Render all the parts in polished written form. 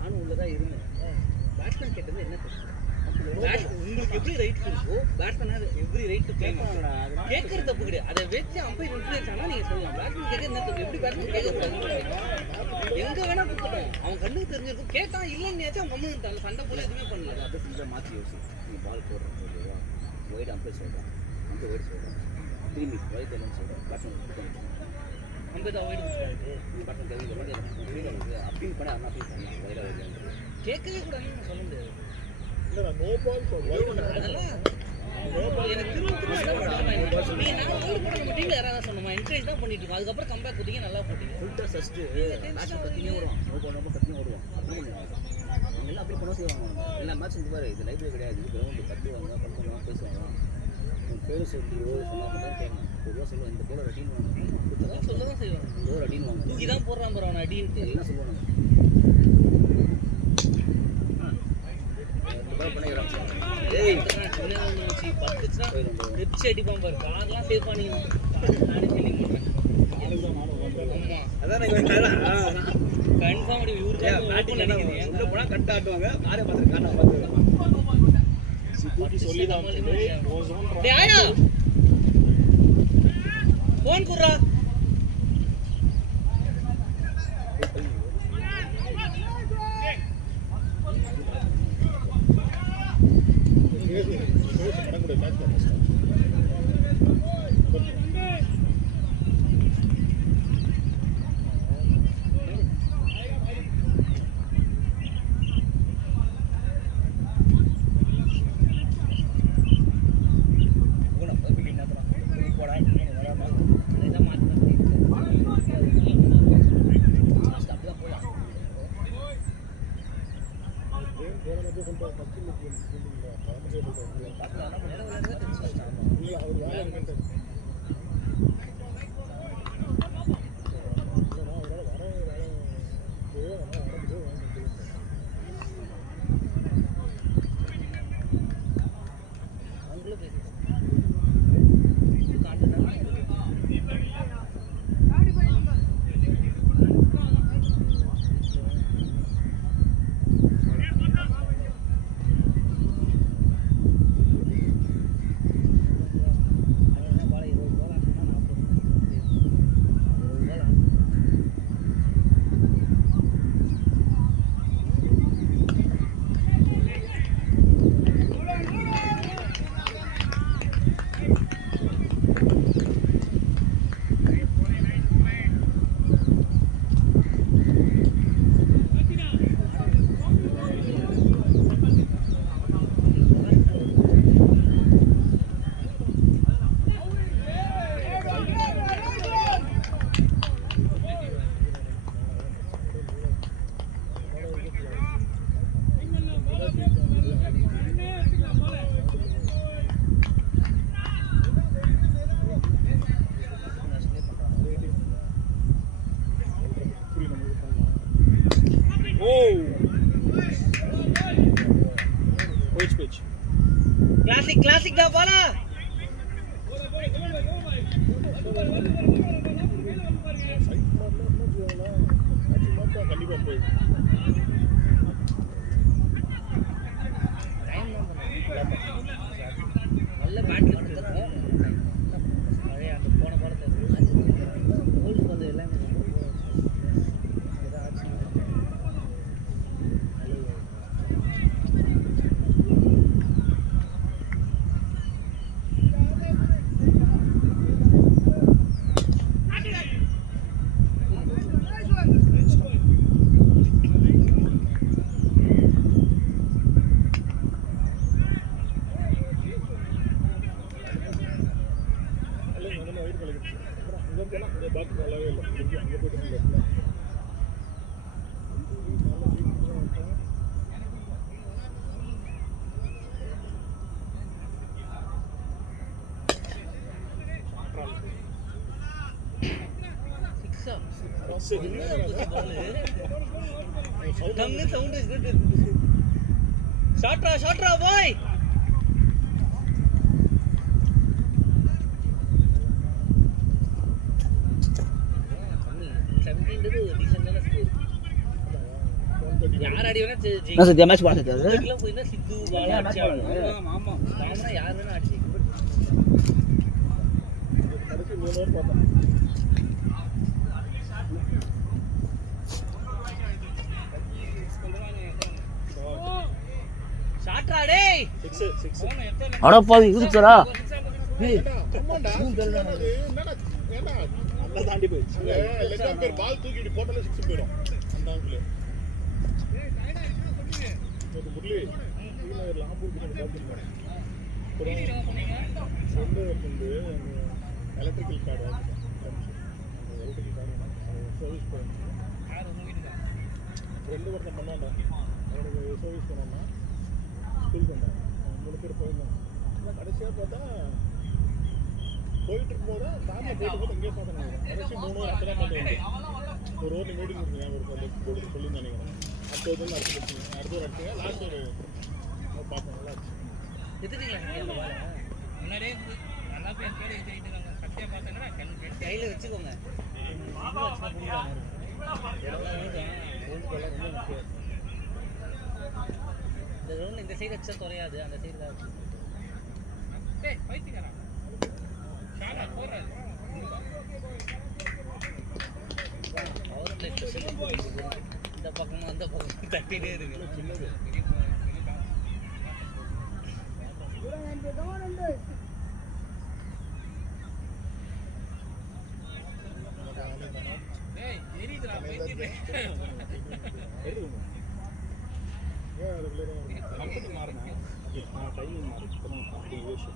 நானும் உள்ளதான் இருந்தேன். பேட்ஸ்மேன் கேட்டது என்ன தெரியும், உங்களுக்கு எப்படி ரைட்ஸ் இருக்கோ batsman every right to play. கேட்கறது தப்பு கிடையாது, அதை வச்சு அம்பையர் இன்ஃப்ளூயன்ஸ் ஆனால் நீங்கள் சொல்லலாம். பேட்ஸ்மேன் கேட்க என்ன தெரியும், எப்படி பேட்ஸ்மேன் கேட்கக்கூடாது, எங்கே வேணால் கொடுத்துட்டோம். அவன் கண்ணுக்கு தெரிஞ்சிருக்கும், கேட்டான் இல்லைன்னு அவன் கம்முன்ட்டான், சண்டை போல எதுவுமே பண்ணல. அதை செஞ்சால் மாற்றி யோசி, நீ பால் போடுறேன் ஓகேவா, ஒயிட் அம்பையர் சொல்கிறேன், அங்கே ஒயிட் சொல்கிறேன், திரும்பி ஒயிட் என்னன்னு சொல்கிறேன், பேட்ஸ்மேன் அம்பையர் தான் ஒயிட் கொடுத்துருக்காரு, நீ பேட்ஸ்மேன் கேட்க அப்பீல் பண்ணி அண்ணா அப்பீல் பண்ணலாம். ஒயிடாக கேட்கவே கூடாதுன்னு சொல்ல முடியாது. அதுக்கப்புறம் கம்பேக் கொடுத்தீங்க, நல்லா போட்டீங்க. ஃபுல்டா ஃபர்ஸ்ட் மேட்ச் கத்தினே வருவான், நோ பால் ரொம்ப கத்தினே வருவான். எல்லாம் அப்படி பண்ண செய்வாங்க. எல்லா மேட்ச் இந்த மாதிரி இது லைப்ரரி கிடையாது, இது கிரவுண்டு கத்துவாங்க, பண்ணுவாங்க, பேசுவாங்க. பேர் சொல்லியோ சொன்னா மட்டும் கேட்கணும். பொதுவாக சொல்லுவாங்க, இந்த போல அடின்னு வாங்க, சொல்லதான் செய்வாங்க, ஒரு அடின்னு வாங்க, தூக்கி தான் போடுறான் போறான் அடின்ட்டு எல்லாம் சொல்லுவாங்க. அடிப்பான் பாரு, கார்லாம் சேவ் பண்ணிக்கணும். கன்ஃபார்ம் இவருக்கு போனா கட் ஆட்டுவாங்க, காரை பார்த்துருக்காங்க. போன் குர்ரா கிளாசிக் தான் போல. கண்டிப்பா போய் நல்ல பேட்டரி பழைய அந்த போன பாடத்தை கோல்ஸ் வந்து எல்லாமே ஷாட்ரா பாய். கம்மி 17 டீசென்டான ஸ்கோர். யார் அடி வேணா என்ன சத்யா மேட்ச் போட சத்யா அது இதுல போயினா சித்து பாலா அடிச்சு ஆமா ஆமா காமனா யார் வேணா அடிச்சு கடைசி 3 ஓவர் பார்த்தோம் ஷாட்ரா டேய் 6 அட பாவி இதுக்குடா ஏய் கமாண்டா என்னடா ஏண்டா நல்லா தாண்டி போயிடுச்சு லெக் பேர் பால் தூக்கிட்டு போட்டாலே 6 போயிடும் அந்த ஆங்கிள் இது முரளி கீழ லாம்பூர் கிட்ட பாத்தீங்க வந்து electrical card electrical card service பண்ணி ரெண்டு வருஷம் பண்ணாண்டா அவனுக்கு சர்வீஸ் பண்ணோம்னா ஃபீல் பண்ணேன் 3 பேர் போயிருந்தோம் ஆனால் கடைசியாக பார்த்தா போயிட்டு இருக்கும்போது காரில் போயிட்டு போது எங்கேயே பார்த்தேன் கடைசி 3 ஓவர் அப்போ தான் பார்த்தேன் ஒரு ஓவர் மீட்டிங் கொடுத்தீங்க ஒரு போட்டு சொல்லி நினைக்கிறேன் அடுத்த ஓவர் அடுத்த ஓவர் அடிச்சுங்க லாஸ்ட் ஓவர் பார்த்தேன் நல்லா இருந்துச்சு முன்னாடியே நல்லா போய் என் பேர் எழுதிட்டு கட்டியாக பார்த்தேன்னா கையில் வச்சுக்கோங்க இந்த ரவுண்ட் இந்த சைடு வச்சா குறையாது அந்த சைடு தான் வச்சு இந்த பக்கமும் அந்த பக்கமும் தட்டிட்டே இருக்கு சின்னது கம்பெனி மாறினேன் டைமிங் மாறி அப்படி யோசிச்சு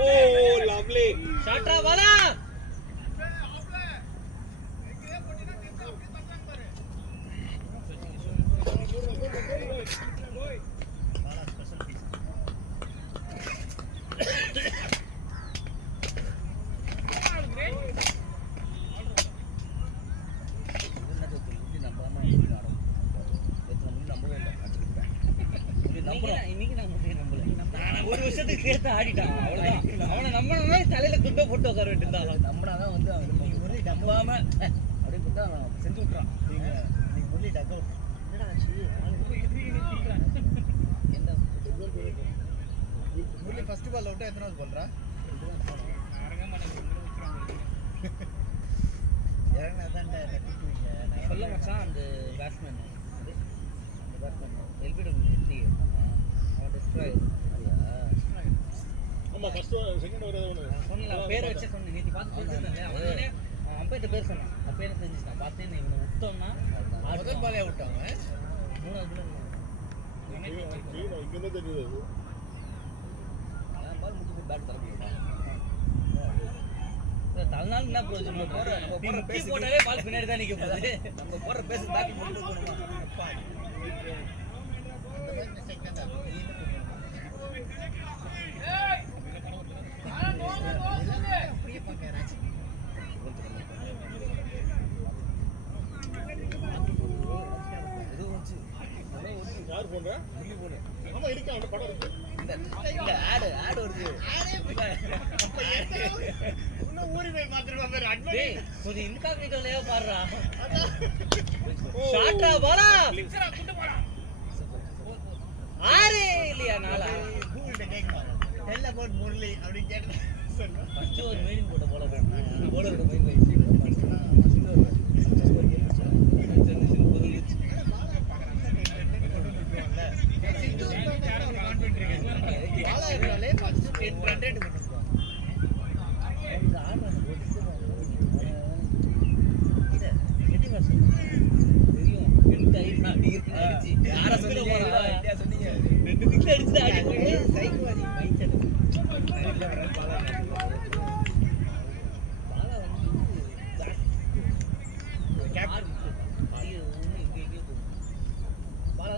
Oh, lovely. ஷாட்ரா வாடா ஒரு வருஷத்துக்கு சேர்த்து ஆடிட்டான் அவ்வளவுதான் அவனை நம்பினா தலையில குண்டை போட்டு உட்கார வேண்டியதான் நம்மளாதான் வந்து நீங்க முரளி நம்பாம அப்படியே கொடுத்தா செஞ்சு விட்டுறான் நீங்க முரளி டக்கு என்னடா ஆச்சு என்ன முரளி ஃபர்ஸ்ட் பால் அவுட்டா எத்தனாவது பண்றா சொல்ல மச்சான் அந்த பேட்ஸ்மேன் எல்பிடபிள்யூ நெட்டி அவன் டிஸ்ட்ராய் ஆமா ஃபர்ஸ்ட் செகண்ட் ஓவர் ஏதோ சொன்னல பேர் வச்சு சொன்னேன் நீ பார்த்து தெரிஞ்சிருந்தே அவனே அம்பைட்ட பேர் சொன்னான் அப்ப என்ன தெரிஞ்சிட்டான் பார்த்தேன் நீ இவனை விட்டோம்னா முதல் பாலே விட்டாங்க மூணாவது இங்க இருந்து தெரியுது நான் பால் முடிஞ்சு பேட் தர முடியுமா தலநாள் என்ன பிரயோஜனம் நம்ம போற பேசி போட்டாலே பால் பின்னாடி தான் நிக்க போகுது நம்ம போற பேசி பேட் முடிஞ்சு போணுமா அப்பா அந்த மிஸ்டேக் தான் அப்படியே பாக்கறாச்சு யார் போன்ற முள்ளி போன ஆமா இருக்கு அந்த படம் இருக்கு இந்த ஆட் வருது அப்ப இன்னும் ஊரி போய் மாத்திரமா பேர் டேய் கொஞ்சம் இன்காக்னிட்டோலயே பாருடா ஷாட்ரா பாலா சிக்ஸரா குண்டு போடா ஆரே இல்லையா நாளா கூகுள்ல கேக்குறாங்க டெல் அபௌட் முரளி அப்படி கேட்டா சொன்னா ஃபர்ஸ்ட் ஒரு மீடியம் போட போல போலரோட மைண்ட் வைஸ்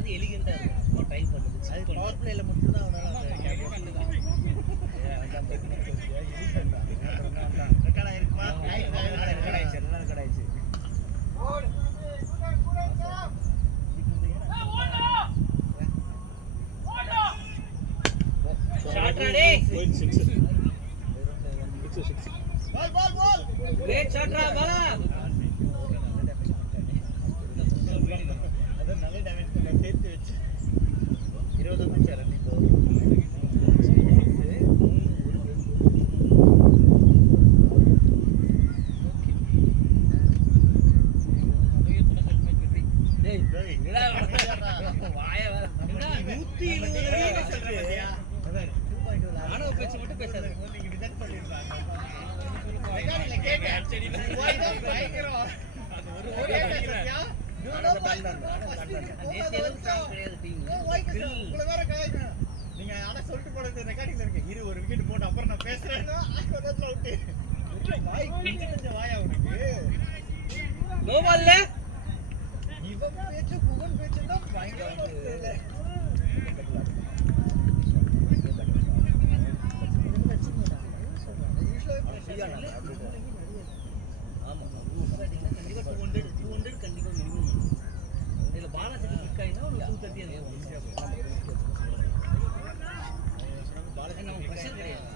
ஏதாவது எலிகண்டா இருக்கும் டைம் பண்ணுது அது பவர் பிளேல மட்டும் தான் அவனால ரெக்கார்ட் ஆயிருக்குமா ரெக்கார்ட் ஆயிடுச்சு எல்லாம் ரெக்கார்ட் ஆயிடுச்சு shot ready Wait, 6. It's a 6. Ball great shot ரா பாலா அது நல்ல டேமேஜ் பண்ண சேர்த்து வச்சு 20 மேட்ச் ரன்னிங் போ டேய் என்னடா வாய வேற 120 அடி சொல்றியா ஆனோ பேச்சு மட்டும் பேசாத நீங்க விதன் சொல்லிருக்காங்க ரெக்கார்ட்ல கேக்க வாய்தான் பயங்கரம் அது ஒரு ஓடி அடிச்சா நீங்க ஆனா சொல்லிட்டு போனது ரெக்கார்டிங்ல இருக்கு இரு ஒரு விக்கெட் போட்டு அப்புறம் நான் பேசுறேன்னா அவுட் வாய் கொஞ்சம் வாயா உனக்கு நோ பால்ல இவன் பேச்சு புகன் பேச்சு தான் பயங்கரமா இருக்கு ஆமா கண்டிப்பா 200 கண்டிப்பா மினிமம் இதுல பாலாஜிக்கு பிக் ஆயினா ஒரு 230 பாலாஜி நம்ம பிரஷர் கிடையாது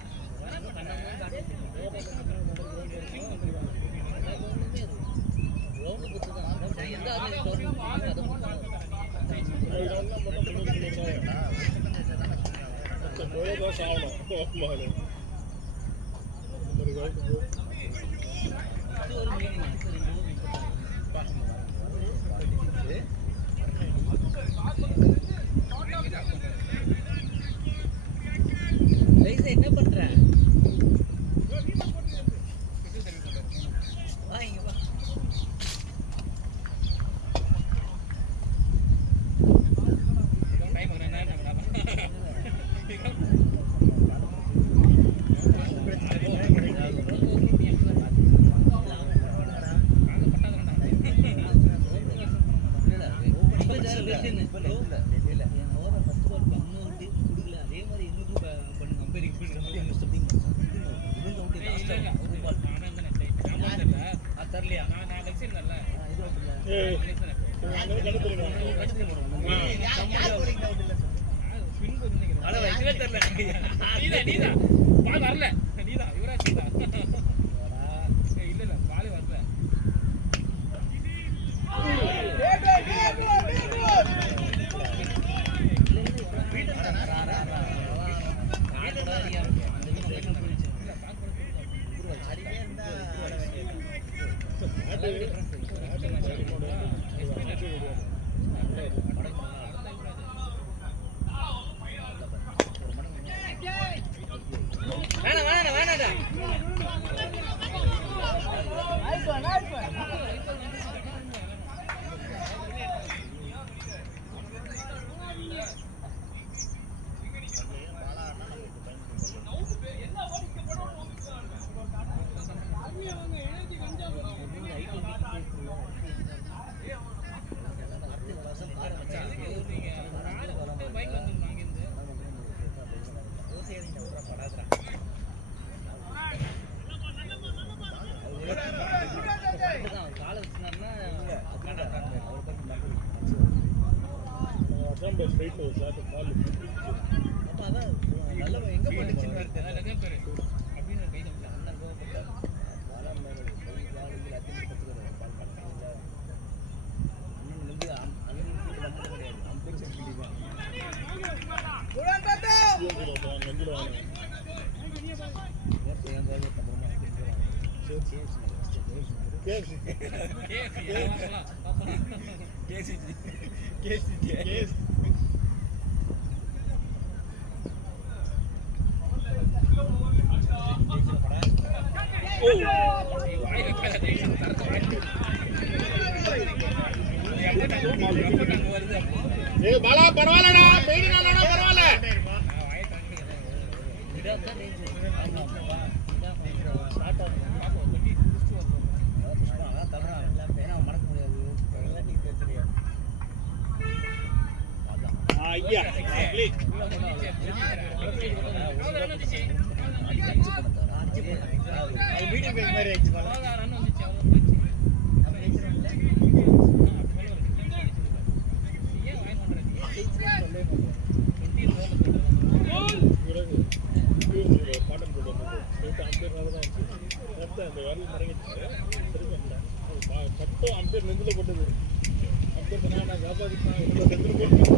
ரவுண்ட் பொறுத்து தான் எந்த ஆர்மி டோர்னமெண்ட் அதை பொறுத்து ஒரு மீனிங் என்ன பண்ற வா இங்க வா வேணாடா எங்க போட்டுச்சுன்னு அப்படின்னு கை பாலா பரவாயில்லடா பெயினாலடா பரவாயில்ல மறக்க முடியாது ஐயா அப்ளி மீடியம் பேஸ் மாதிரி ஆயிடுச்சு போல. காட்டன் போட்டு அம்பேர் தான் அந்த வரல் மறைஞ்சிச்சு கட்டும் அம்பேர் நெஞ்சில் போட்டது அம்பேர் நான் வியாபாரிக்கு உள்ள நெஞ்சில் போட்டு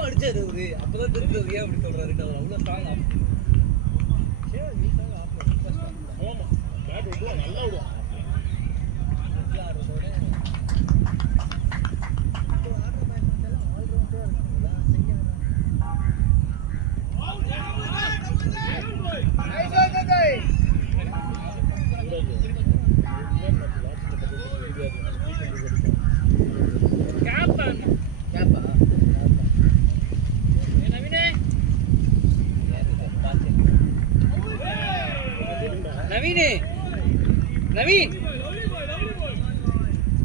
அடிச்சது ஒரு அப்பதான் தெரிஞ்சது ஏன் அப்படி சொல்றாரு அவ்வளவு ஸ்ட்ராங் ஆஃப் நல்லா விடுவான்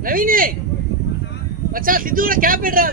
நவீனே மச்சான் சித்துவோட கேப் எடுறா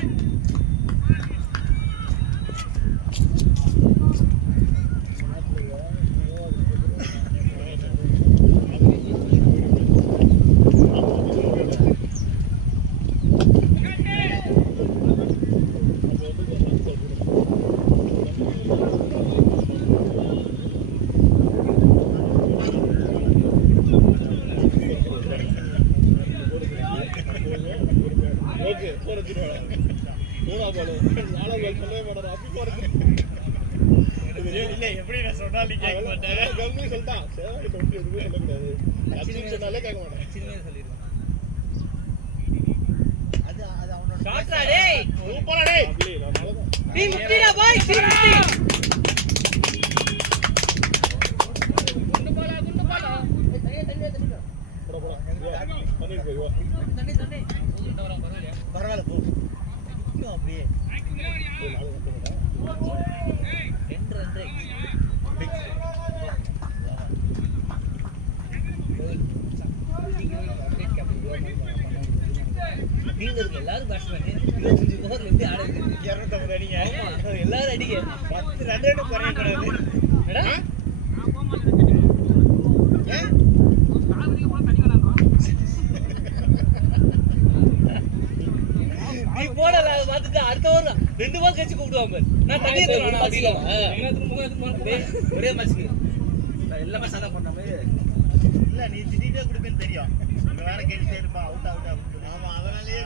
பரவாயில்ல போ அப்படியே எல்லாரும் பேட்ஸ்மேன் 25 ஓவர்ல எப்படி ஆட வைக்கிறது 250 அடிங்க எல்லாரும் அடிங்க 10 ரன் குறைய கூடாது நீ போடல பார்த்துட்டு அடுத்த ஓவர் 2 பால் கழிச்சு கூப்பிடுவாங்க நான் தண்ணி எடுத்துறேன் அப்படியே ஒரே மேட்ச்க்கு எல்லாமே சண்டை பண்ண மாதிரி இல்ல நீ திடீர்னு கொடுப்பேன்னு தெரியும் வேற கேட்டே இருப்பா அவுட் ஆமா அதனாலயே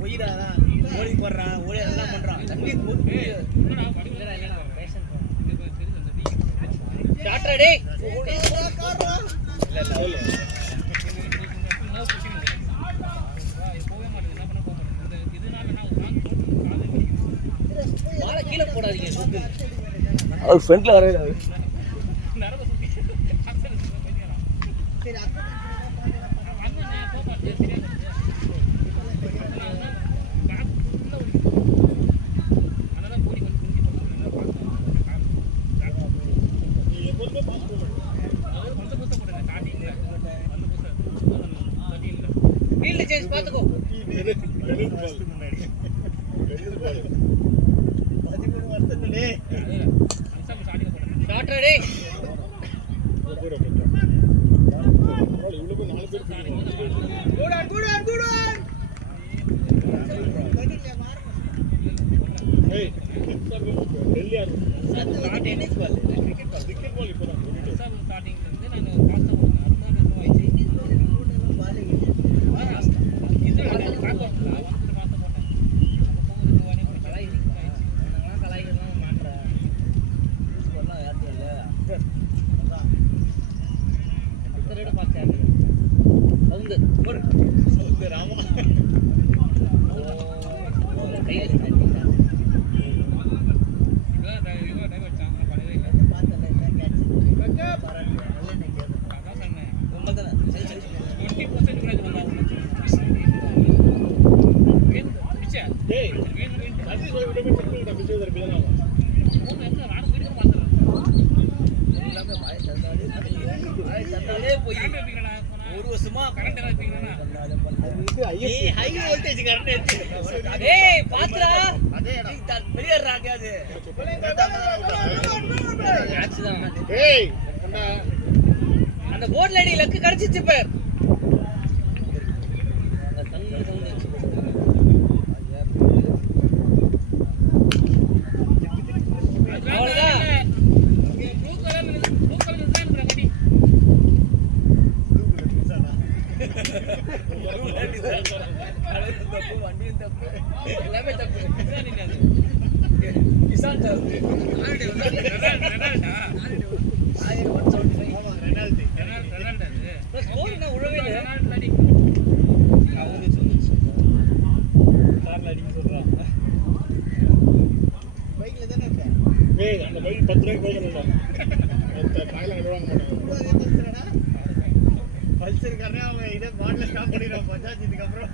பொய்டாதான் ஓடி போடுறான் ஓடி அதெல்லாம் பண்றான் தம்பி சாட்டர்டே மாலை கீழே போடாதீங்க அவர் ஃப்ரண்ட்ல வரவே இல்லை. ஃபீல்டு சேஞ்ச் பார்த்துக்கோ. 13 வருஷத்துலே சாட்டர்டே இவ்வளோ 4 பேர் Delhi tennis ball cricket ball இப்போ தான் ராமா ஒரு வருஷமா கரண்ட் ஹை வோல்டேஜ் கரண்ட் ஏய் பாத்துடா அதே பெரியறாங்க அது மேட்ச் தான் ஏய் அந்த போர்ட்ல அடி லக்கு கிடைச்சிச்சு பேர் அவ்வளவுதான் வண்டியும் தப்பு எல்லாமே தப்பு கிசான் தப்பு ஸ்கோர் என்ன உழவே இல்லை அவரு கார்ல அடிக்க சொல்றான் பைக்ல தானே இருக்க ஏய் அந்த பைக் 10 ரூபாய்க்கு போகணும் காயில விடுவாங்க மாட்டாங்க பல்சர் காரனே அவன் இதே மாடல ஸ்டாப் பண்ணிடுவான் பஞ்சாயத்து இதுக்கப்புறம்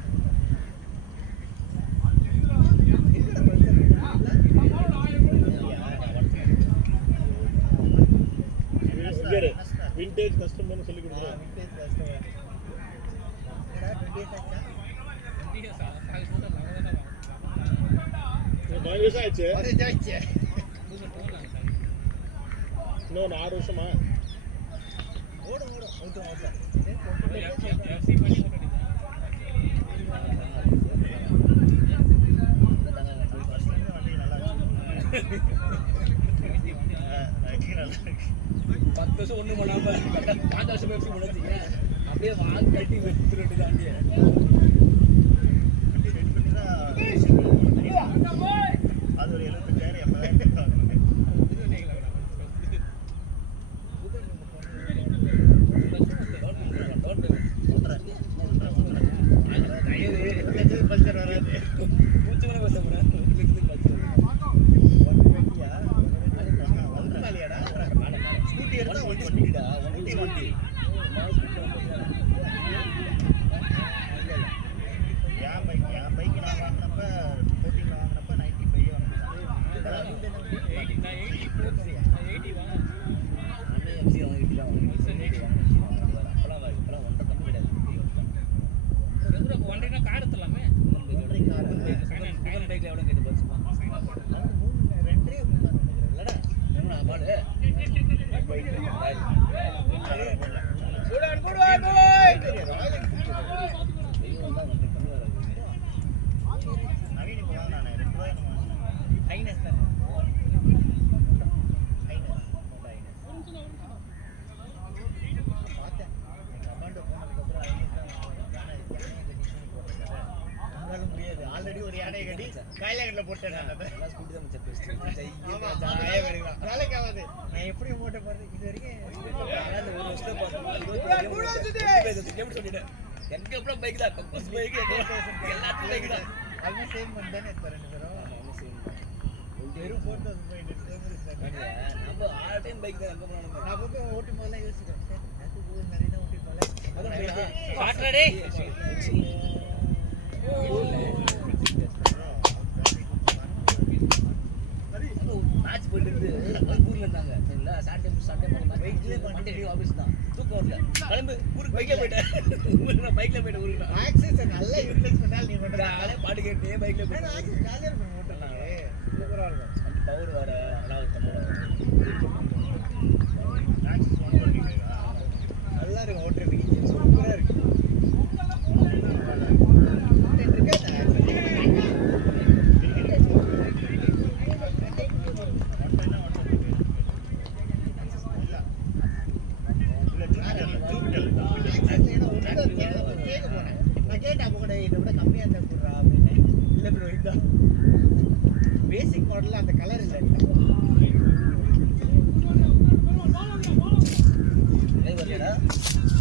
விண்டேஜ் கஸ்டமர்னு சொல்லி கொடுக்குறேன் ஆயிடுச்சு இன்னொன்று 6 வருஷமா ஓடும் ஓட்டும் பத்து வருஷம் ஒண்ணு பண்ணாம 5 வருஷம் எப்படி முடிச்சிங்க அப்படியே வாங்க கட்டி வெட்டுறது தாண்டிய அது ஒரு 75,000 80,000 பல்சர் வராது பூச்சிமனை பேச போறேன் ஸ்கூட்டி எடுத்தா 120 120 என் பைக் நான் வாங்கினப்ப 14 வாங்கினப்ப 95 நவீன் இப்போ வாங்கினானே 2 ரூபாய் ஹைனஸ் தான் பார்த்தேன் எங்கள் அம்மாண்ட போனதுக்கப்புறம் ஹைனஸ் தான் அடி ஒரு யானையை கட்டி கையில போட்டேன் நான் அதை. எல்லாம் ஸ்கூட்டி தான் மச்சான் பெஸ்ட். ஆமா, ஜாலியா வருவான். வேலைக்கு ஆகாது. நான் எப்படி ஓட்ட போறது இது வரைக்கும் அந்த ஒரு வருஷத்துல பார்த்தோம் 25 கிலோமீட்டர் சொல்லிட்டேன். எனக்கு அப்புறம் பைக் தான், கக்கூஸ் பைக் எல்லாத்துக்கும் பைக் தான். அது சேம் பண்ணானே இப்ப ரெண்டு பேரும் வெறும் 4000 போயிட்டு நம்ம ஆல் டைம் பைக் தான். அங்க போனாலும் நான் வந்து ஓட்டும் போதெல்லாம் யோசிக்கிறேன் சார் எனக்கு போகுது நிறைய தான் ஓட்டி போல சாட்டர்டே மேட்ச் போயிட்டு இருந்து ஊர்ல இருந்தாங்க சரிங்களா. சண்டே மண்டே ஆஃபீஸ் தான், தூக்கம் வரல, கிளம்பு ஊருக்கு பைக்ல போயிட்டேன். ஊருக்கு பைக்ல போயிட்டேன். ஊருக்கு ஆக்சஸ் நல்லா யூட்டிலைஸ் பண்ணால் நீ பண்ற நானே பாட்டு கேட்டே பைக்ல போயிட்டேன். ஆக்சஸ் ஜாலியா இருக்கும் ஓட்டலாம் சூப்பரா இருக்கும் அந்த பவர் வேற நல்லா நல்லா இருக்கும் ஓட்டுறதுக்கு சூப்பரா இருக்கு பேசிக் மாடல்ல அந்த கலர்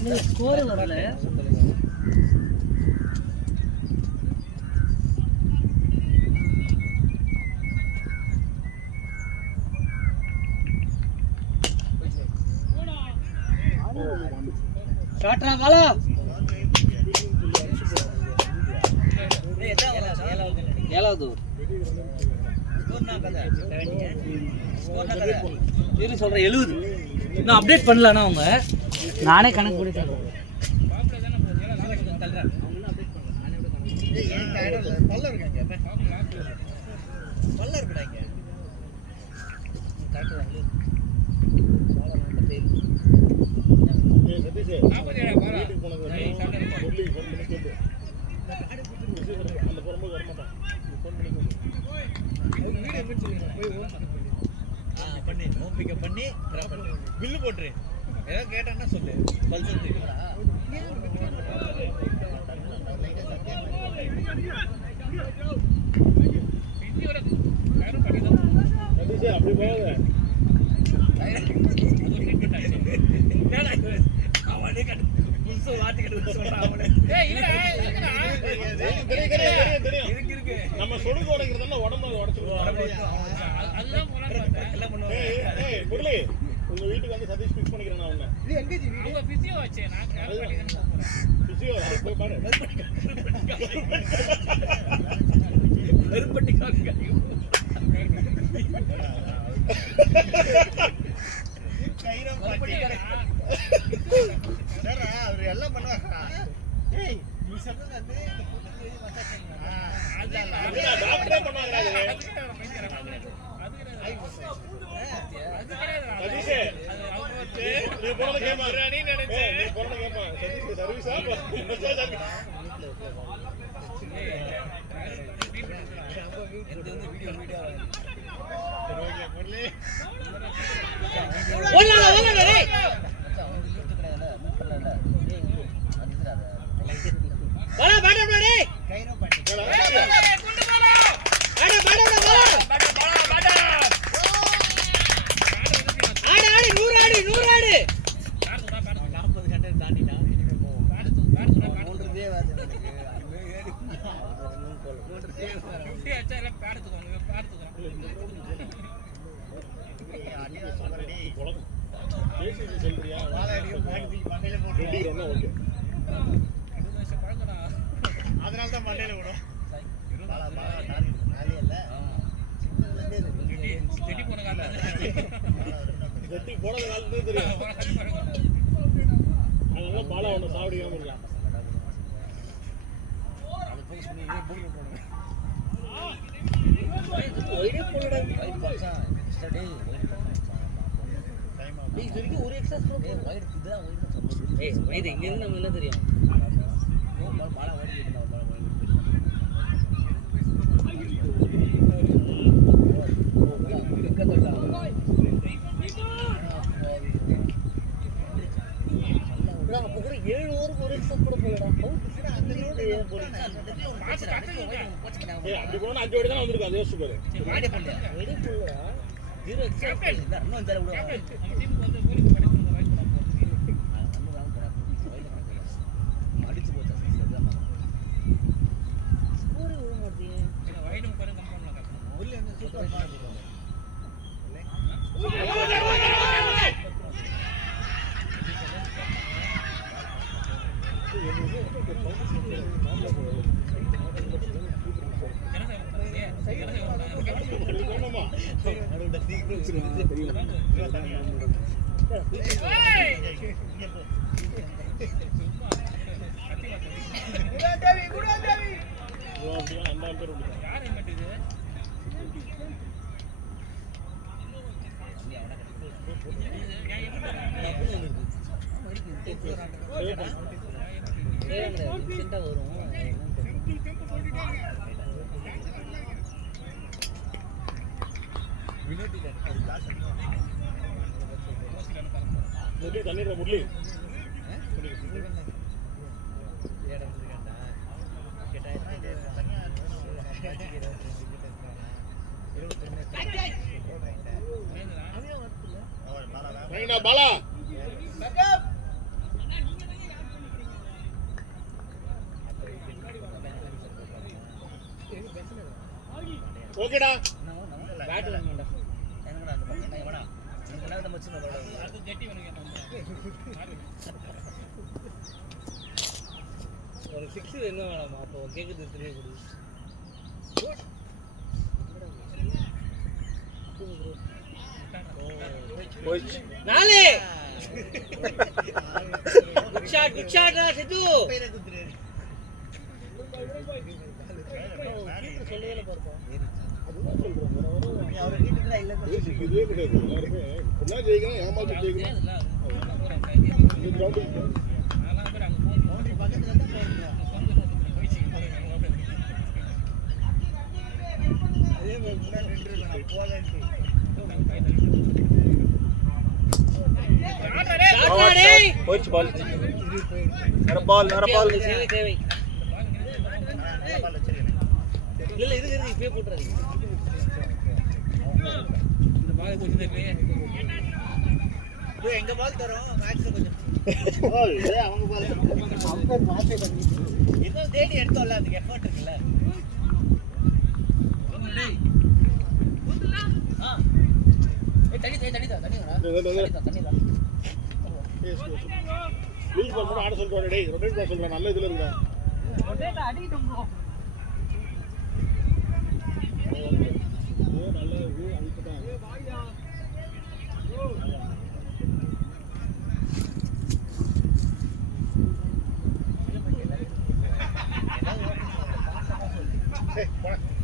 இல்ல ஸ்கோர் வரல. ஷாட்ரா பாலா ஏழாவது இரு சொல்றேன் 70. நான் அப்டேட் பண்ணலண்ணா அவங்க, நானே கணக்கு போட்டு தரேன். பல்ல இருக்காங்க பல்ல இருக்குடா இங்க சதீஷ் வீட்டுக்கு போனது முரளி ஃபோன் பண்ணி கேட்டு அந்த போகும்போது வரமாட்டான். ஃபோன் பண்ணி பண்ணி ஹோம் பிக்கப் பண்ணி பில்லு போட்டுரு ஏதோ கேட்டான்னா சொல்லு பல்சர் தெரியுமா சதீஷ் அப்படி போகாத. அவனே புதுசு வாட்டி கட்டு சொல்றான் அவனே. தெரியும். நம்ம சொடுக்கு உடைக்கிறதுனா உடம்புல உடைச்சிருவோம். முரளி உங்க வீட்டுக்கு வந்து சதீஷ் பிக்ஸ் பண்ணிக்கிறேன் நான் உன்னை. பிசியோ போய் பாரு. கருப்பட்டி காக்க கைரம் பாட்டி சார் அவர் எல்லாம் பண்ணுவாங்க ஏய் நீ சொன்னது அந்த டாக்டரே பண்ணுவாங்க. சதீஷ் நீ போனது கேமா நீ நினைச்சேன். நீ போனது கேமா சதீஷ் சர்வீஸா எந்த வந்து வீடியோ கைரம் பாட்டி சொல்றியா ஓகே. அதனால தான் மண்டையில விடும் வெட்டி போனதுனால தெரியும். அதனால பாலா ஒன்று சாப்பிடாம இருக்கான். ஒரு எக்ஸ்ட்ரா இது இங்க இருந்து நம்ம என்ன தெரியும் பாலா ஓடி அப்போ கூட 7 ஓவருக்கு ஒரு எக்ஸஸ் கூட போயிடும் அந்த போடுங்க அந்த இடத்துல ஒரு பிரச்சனை அதுக்கு போய் கோச் பண்ணாங்க ஏய் அப்படி போனா 5 ஓடி தான் வந்திருக்கு அது யோசிச்சு பாரு சரி வாடே பண்ணு வெரி ஃபுல்லா 0 எக்ஸ்ட்ரா இல்ல இன்னும் இந்த விடுவாங்க நம்ம டீமுக்கு வந்து கோலிக்கு படிக்கிறது ரைட் பண்ண போறோம் வந்து வாங்க போறாங்க வைல கணக்கு அடிச்சு போச்சா அதுதான் ஸ்கோர் விட மாட்டீங்க ஏன்னா வைடும் பாரு கம்பவுண்ட்ல கட்டணும் உள்ள என்ன சூப்பர் பாருங்க என்னமா அவரோட சீக்கிரம் தெரியும் அப்படியே அந்த பேர் விடுங்க யார் ஹெல்மெட் இது ரீசெண்டாக வரும் முரளி தண்ணீர் முரளி பாலா ஓகேடா பேட் வாங்கண்டா என்னடா அந்த பக்கம் என்ன வேணா இந்த நேரத்தை மச்சு நம்ம அது ஜெட்டி வேணும் கேட்டோம் ஒரு 6 என்ன வேணாமா அப்போ கேட்குறது தெரிய கொடு போயிச்சு 4 குட் ஷாட் சித்து சொல்லவே பார்ப்போம் அவரை வீட்டுக்கு தான் இல்ல இதுவே கிடையாது எல்லாருமே என்ன ஜெயிக்கணும் ஏமாத்தி ஜெயிக்கணும் இந்த கிரவுண்டு நாலாம் பேர் அங்க போன் பவுண்டரி பக்கத்துல தான் போயிருக்கோம் அதே மாதிரி முன்னாடி நின்றுருக்கேன் நான் போகலன்ட்டு போயிடுச்சு பால் நேர பால் சேவை தேவை இல்ல இது இப்பயே போட்டுறாதீங்க இந்த பால் போச்சு எங்க பால் தரோம் மேட்ச்ல கொஞ்சம் அவங்க பால் இன்னும் தேடி எடுத்தோம்ல அதுக்கு எஃபர்ட் இருக்குல்ல தண்ணி லூஸ் பால் மட்டும் ஆட சொல்றாரு டேய் ரொட்டேட் பால் சொல்றேன் நல்ல இதுல இருக்கா நல்ல இது அடிச்சுட்டான்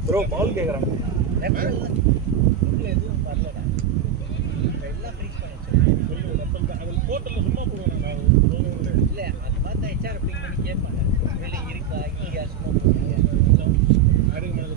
ப்ரோ பால் கேக்குறாங்க எதுவும் வரலடா எல்லாம் ஃப்ரீஸ் பண்ணி அதில் போட்டல சும்மா போடுவாங்க இல்ல அது பார்த்தா ஹெச்ஆர் பிங் பண்ணி கேட்பாங்க வெளில இருக்கா இல்லையா சும்மா போடுறீங்க அருகு மனது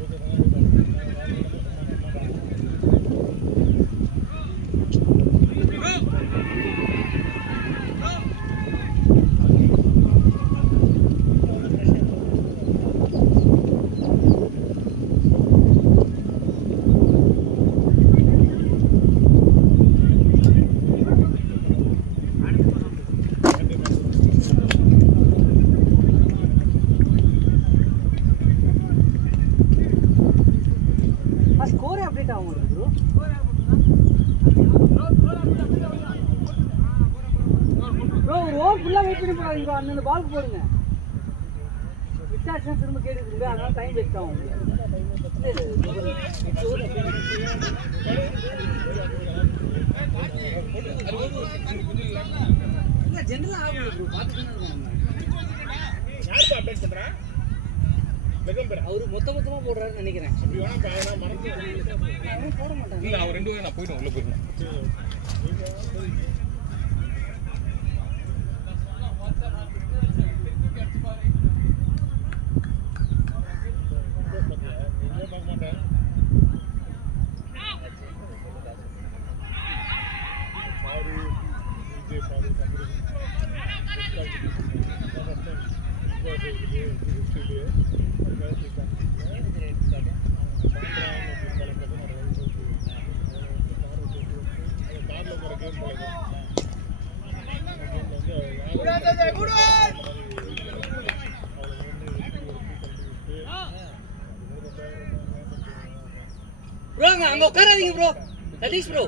ஸ்கோரே அப்டேட் ஆகும் ப்ரோ ப்ரோ ஒரு ஓவர் ஃபுல்லாக வெயிட் பண்ணி போடாதீங்க அந்தந்த பால் போடுங்க விட்டாச்சுன்னா திரும்ப கேட்டுருக்குங்க அதனால டைம் வேஸ்ட் ஆகும் இல்லை ஜென்ரலாக ஆகும் ப்ரோ பார்த்துக்கணும் யாருக்கு அப்டேட் பண்றா பெகம்பர் அவரு மொத்தமாக போடுறாருன்னு நினைக்கிறேன் அப்படி வேணா பாயனா மனசு அவரும் போட மாட்டாங்க இல்ல அவர் ரெண்டு பேரும் நான் போய்டும் உள்ள போய்டும் பாரு ப்ரோ அங்க உட்காராதீங்க ப்ரோ. சதீஷ் ப்ரோ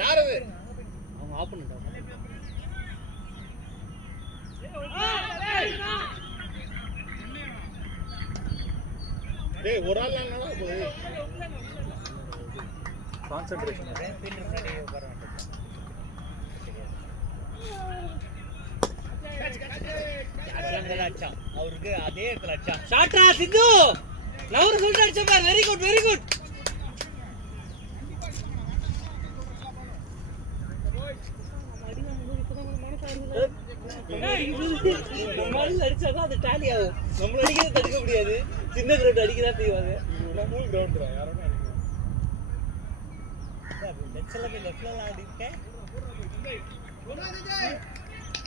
யார் அது? அவங்க ஆப்போனன்ட். டேய் ஒரு ஆள் நானா போய் கான்சென்ட்ரேஷன் அவருக்கு அதே இடத்துல அடிச்சா. ஷாட்ரா சித்து. நவரு சொல்லிட்டு அடிச்ச பார். Very good very good. நம்மளால அடிச்சாதான் அது டாலி ஆகும். நம்மள அடிக்கிறத தடுக்க முடியாது. சின்ன கிரவுண்ட் அடிக்கதான் செய்வாங்க. மூணு கிரவுண்ட்ரா யாரும்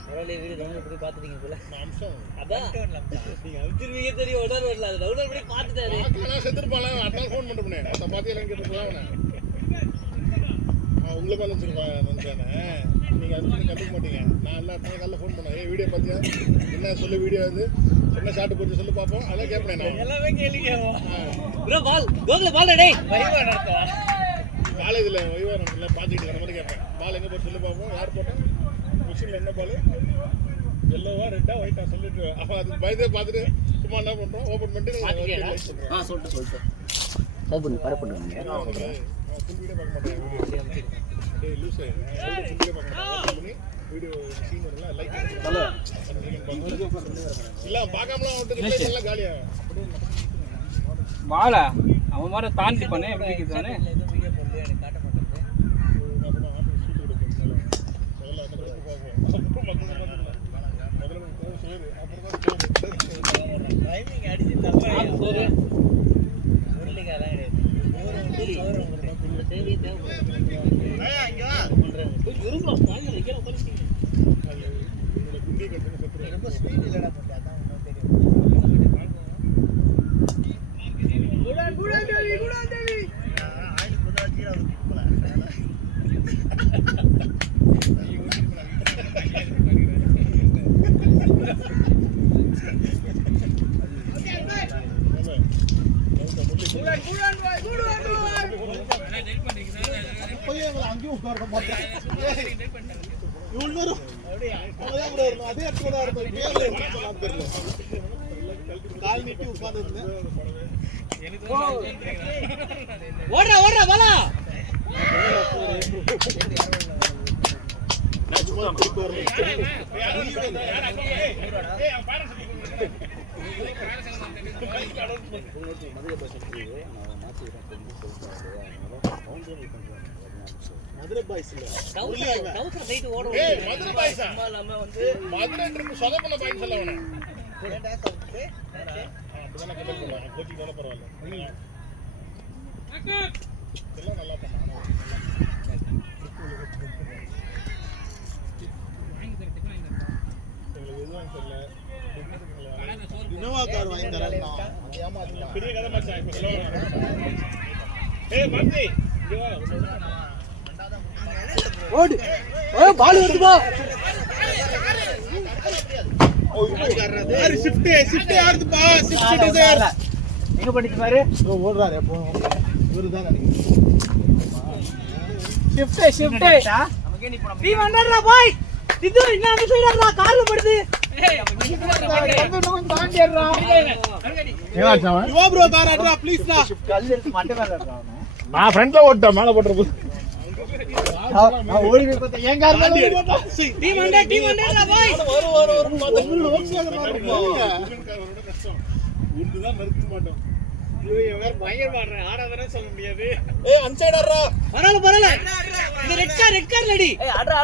பரவாயில்ல வீடு டவுன்லோட் பண்ணி பார்த்துட்டீங்க போல. அம்சம் அதான் நீங்க அனுப்பிச்சிருவீங்க தெரியும். உடனே வரல அது டவுன்லோட் பண்ணி பார்த்துட்டாரு. நான் செத்துருப்பான் அட்டன் ஃபோன் பண்ணிட்டேன். அதை பார்த்து எல்லாம் கேட்டுருக்கலாம் உங்களை மேலே நினச்சிருப்பாங்க. நீங்கள் அது கண்டுக்க மாட்டீங்க. நான் எல்லாம் காலைல ஃபோன் பண்ணேன். வீடியோ பார்த்தியா என்ன சொல்லு வீடியோ வந்து என்ன ஷார்ட் போட்டு சொல்லி பார்ப்போம். அதான் கேட்பேன் நான் எல்லாமே கேளுங்க. ப்ரோ பால் கோகுல பால் டேய் வைவா நடத்துவா. காலேஜில் வைவா நடக்கல பார்த்துக்கிட்டு இருக்கிற மாதிரி கேட்பேன். பால் எங்கே போட்டு சொல்லி பார்ப்போம். யார் போட்டோம் மிஷினில் என்ன பால் எல்லோவா ரெட்டா ஒயிட்டா சொல்லிட்டு அவன் அது பயந்தே பார்த்துட்டு சும்மா என்ன பண்ணுறோம் ஓப்பன் பண்ணிட்டு சொல்லிட்டு ஓப்பன் பண்ண பண்ணுவாங்க. ஃபுல் வீடியோ பார்க்க மாட்டேன். டேய் லூஸ் ஃபுல் வீடியோ பார்க்க மாட்டேன். வீடியோ சீன் வரலாம் லைக் இல்லை பார்க்காமலாம் விட்டு எல்லாம் காலியா வாழை அவன் மாதிரி தாண்டி பண்ணேன் எப்படி இருக்குதானே ரொம்ப ஸ்பீட் இல்லடா பண்ணி அதான் உங்களுக்கு தெரியும். ஆயில் புதாச்சி அது போல அங்கேயும் உட்கார மாட்டேன். இவ்வளோ அதே இடத்துல தான் இருக்கும். கால் நீட்டி உட்கார்ந்து ஓடுறா ஓடுறா பாலா. மதுரை பாய்ஸ் இல்ல டவுசர் நைட் ஓடுறோம். மதுரை பாய்ஸா நம்ம வந்து மதுரை ட்ரிப் சொதப்பன பாய்ஸ் சொல்ல அவனை ஏன்டா சொல்லிட்டு அப்படிதானே கம்பேர் பண்ணுவாங்க. கோச்சிங் தானே பரவாயில்ல. எல்லாம் நல்லா பண்ணாங்க. இனோவா கார் வாங்கி தரேன்னா பெரிய கதை மச்சான். இப்போ சொல்ல ஏய் மந்தி இங்க வா. ஓடு ஏய் பால் வருதுடா. ஷிஃப்ட் ஆடுதுப்பா. ஷிஃப்ட் டிசைர் எங்க பண்ணிட்டு பாரு ஓடுறாரு எப்போ இவருதான் நினைக்கிறேன். ஷிஃப்ட் நமக்கே நீ இப்போ நீ வந்தடா பாய். இது என்ன அந்த சைடுடா கார்ல படுது. யுவா ப்ரோ கார் ஆடுறா ப்ளீஸ்டா. கல் எடுத்து மண்டை மேல இருக்கான் நான் ஃப்ரண்ட்ல ஓட்டேன் மேல போட்ற ஓடி போய் பார்த்தா ஏன் கார் மேல ஓடி போட்டா. டீம் வந்தடா பாய். உங்களுக்கு ஓக்ஸியாக மாறுங்க. கஷ்டம் உண்டுதான் நிறுத்த மாட்டோம். வேற பயங்கர மாறறேன். ஆடாதனே சொல்ல முடியாது. ஏய் அன்சைட் ஆடுறா. பரவாயில்ல இந்த ரெட் கார் ரெடி. ஏய் அட்ரா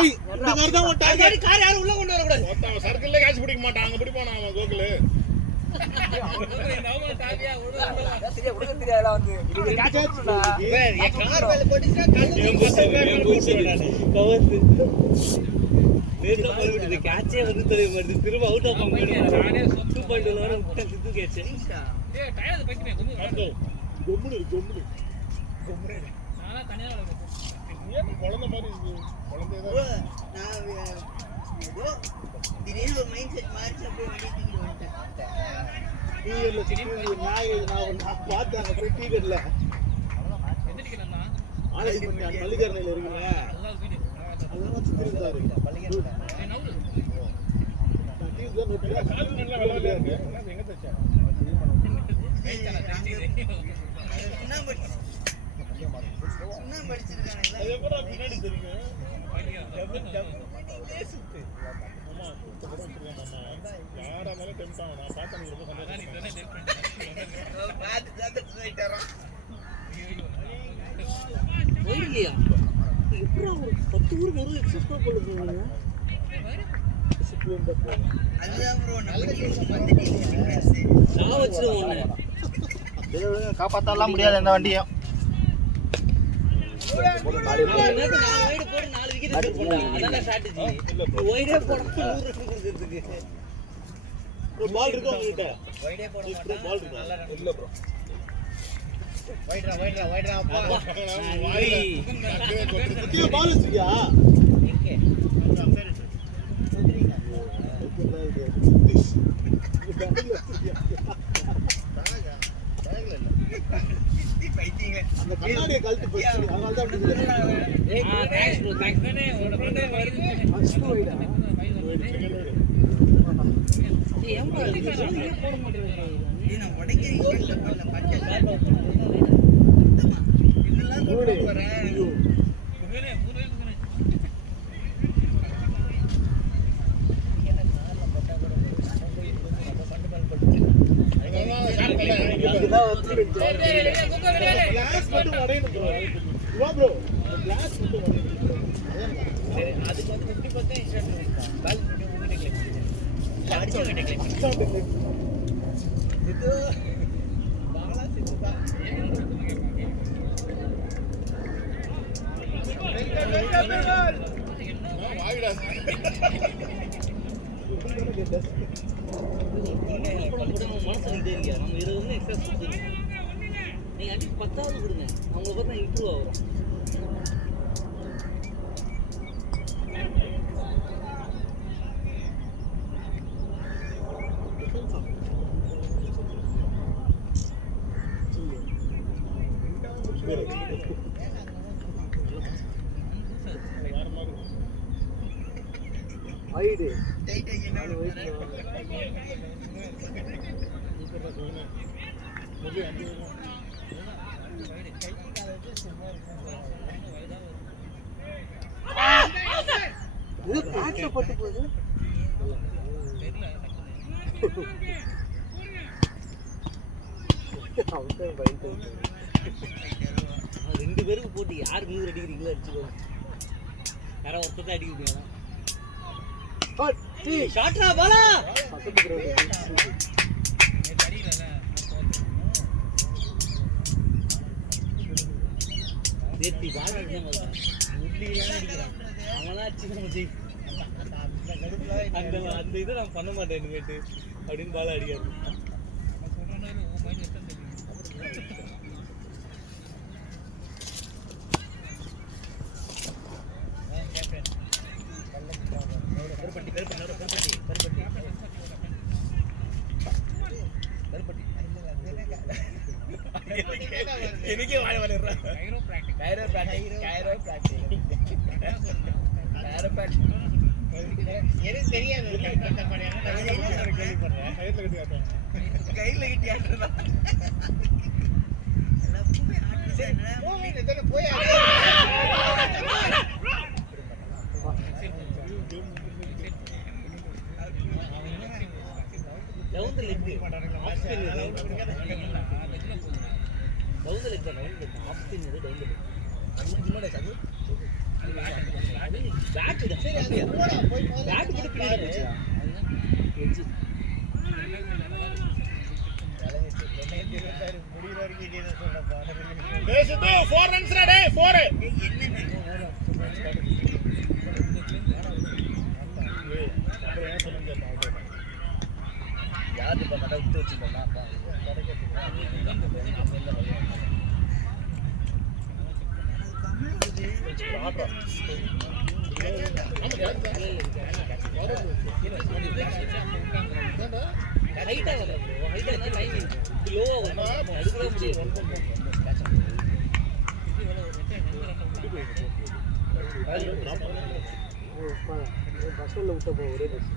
ஏய் இந்த மாதிரி தான் ஓட்டாங்க. அந்த கார் யாரும் உள்ள கொண்டு வர கூடாது. ஒருத்தன் சர்க்கிள்ல கேட்ச் பிடிக்க மாட்டான். அங்க பிடிப்பானா அவன் கோகுலு. சரியா உனக்கு தெரியாதா வந்து இது கேட்ச் பண்ணா என் கார் மேல போட்டுச்சா கல்லு ஏன் போச்சு? கவர்ந்து வேற மாதிரி கேட்சே வந்து தெரிய மாட்டேங்குது. திரும்ப அவுட் ஆஃப் பண்ணிட்டு நானே 2.1 வரை விட்டேன் சித்து கேட்ச். ஏய் டயர் அது பைக்கமே கொஞ்சம் அடுத்து கொம்முனு கொம்முனு நானா தனியா வரேன். ஏன் குழந்தை மாதிரி இருக்கு? குழந்தை bro, தான் நான் bro, திடீர்னு ஒரு மைண்ட் செட் மாறிச்சு அப்படியே வண்டி தூக்கிட்டு வந்துட்டேன். டீகர்ல சிக்கி நாய் நான் பார்த்தேன் அங்க போய் டீகர்ல எந்திரிக்கலன்னா ஆலயம் மல்லிகாரணையில இருக்குல்ல அதான் வீடியோ அதெல்லாம் சுத்தி இருந்தாரு ஏய் நவுரு எங்க தச்சா சுண்ணாம்பு அடிச்சிருக்கானுங்களா? அது எப்படா பின்னாடி தெரியும் யாரா இருந்தாலும் டெம்ட் ஆகும் நான் பார்த்தா எனக்கு ரொம்ப சந்தோஷம் பார்த்து தான் போயிட்டு வரோம். போயிடலையா எப்படா ஒரு 10 ஊருக்கு ஒரு எக்ஸஸ் போல போவாங்க. அதுதான் bro நம்ம டீம் வந்துட்டீங்க. நான் வச்சிருவேன் ஒண்ணு. காப்பாற்றலாம் முடியாது எந்த வண்டியும். நான் நேத்து 4 வைடு போட்டு 4 விக்கெட் எடுத்து போட்டேன். அதான் ஸ்ட்ராட்டஜி. வைடே போடாம 100 ரன் கொடுக்கிறதுக்கு. ப்ரோ பால் இருக்கா உங்ககிட்ட? வைடே போட ப்ரோ மாட்டான். பால் இருக்கா? இல்ல ப்ரோ வைட்ரா அப்பா. குட்டியா பால் வச்சிருக்கியா? பைத்தியங்க. அந்த கண்ணாடியை கழட்டி போச்சு அதனால தான் அப்படி இருக்கு. Thanks bro thanks. ஏன் bro இது ஏன் போட மாட்டேங்கிறீங்க? நீ நான் உடைக்கிறீங்க இல்ல பண்ண பச்சை என்னெல்லாம் போட போறேன். புகனே புகனே கிளாஸ் மட்டும் உடையணும் ப்ரோ. வா ப்ரோ கிளாஸ் மட்டும் உடையணும். அதுக்கு வந்து 50% இன்சூரன்ஸ் இருக்கா? பால் பண்ணி உங்ககிட்ட கிளைம் அடிச்சு கிட்ட கிளைம் இது பாலா சித்துதா. வாயிடா மனசு இதே இல்லையா நம்ம 20 வந்து எக்ஸ்ட்ரா கொடுத்துருங்க. நீங்க அட்லீஸ்ட் 10வது கொடுங்க. அவங்க பார்த்தா இம்ப்ரூவ் ஆகும். ஐடு டைட் ஆகினா இது பேட்ல பட்டு போகுது. அவன் பயந்து 2 பேருக்கு போட்டு யார் மீது அடிக்கிறீங்களோ அடிச்சுக்கோ. யாரோ ஒருத்தர் தான் அடிக்க முடியும். ஷாட்ரா பாலா பக்கத்து கிரவுண்ட் நேத்தி பால் அடிச்சான் முட்லியெல்லாம் அடிக்கிறான். அவன்லாம் அடிச்சு நம்ம ஜெய் அந்த அந்த இதை நான் பண்ண மாட்டேன் இனிமேட்டு அப்படின்னு பால் அடிக்காது. எனக்கே வாய வளர்றான். எனக்கு தெரியாது கையில கிட்டி ஆட்டுறதா போய் down the leg off spin இது down the leg off spin இது டவுன் தி லெக் பேட் இது சரி அது போடா போய் பேட் கிட்ட பின்னாடி போச்சு எட்ஜ் முடியற வரைக்கும் இதே தான் சொல்றப்பா. டேய் சித்து 4 ரன்ஸ் டா டேய் 4. யாரு இப்போ கரெக்டாக விட்டு வச்சுருந்தோம்னா அப்போ ஹைட்டா வரல ப்ரோ, ஹைட்டா இருந்தா டைம் லோவா வரும், அதுக்குள்ள முடியும். பஸ்ஸில் விட்ட போ ஒரே பஸ்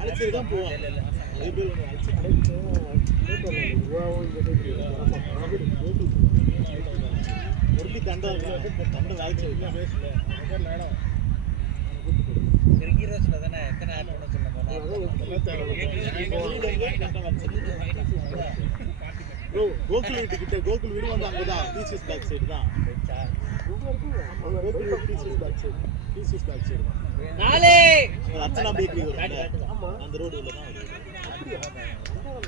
அழைச்சிட்டு தான் போவோம் உருளி தண்டை தண்டை வேலைச்சு பேசல வேணாம் ஹீரோஸில் தானே எத்தனை ஆட் பண்ண சொல்ல கோகுல் வீட்டுக்கிட்ட கோகுல் வீடு வந்து அங்கதான் டிசிஎஸ் பேக் சைடு தான் Gokul TCS back side TCS back side நாளே அர்ச்சனா பேக்கரி அந்த ரோடு உள்ள தான்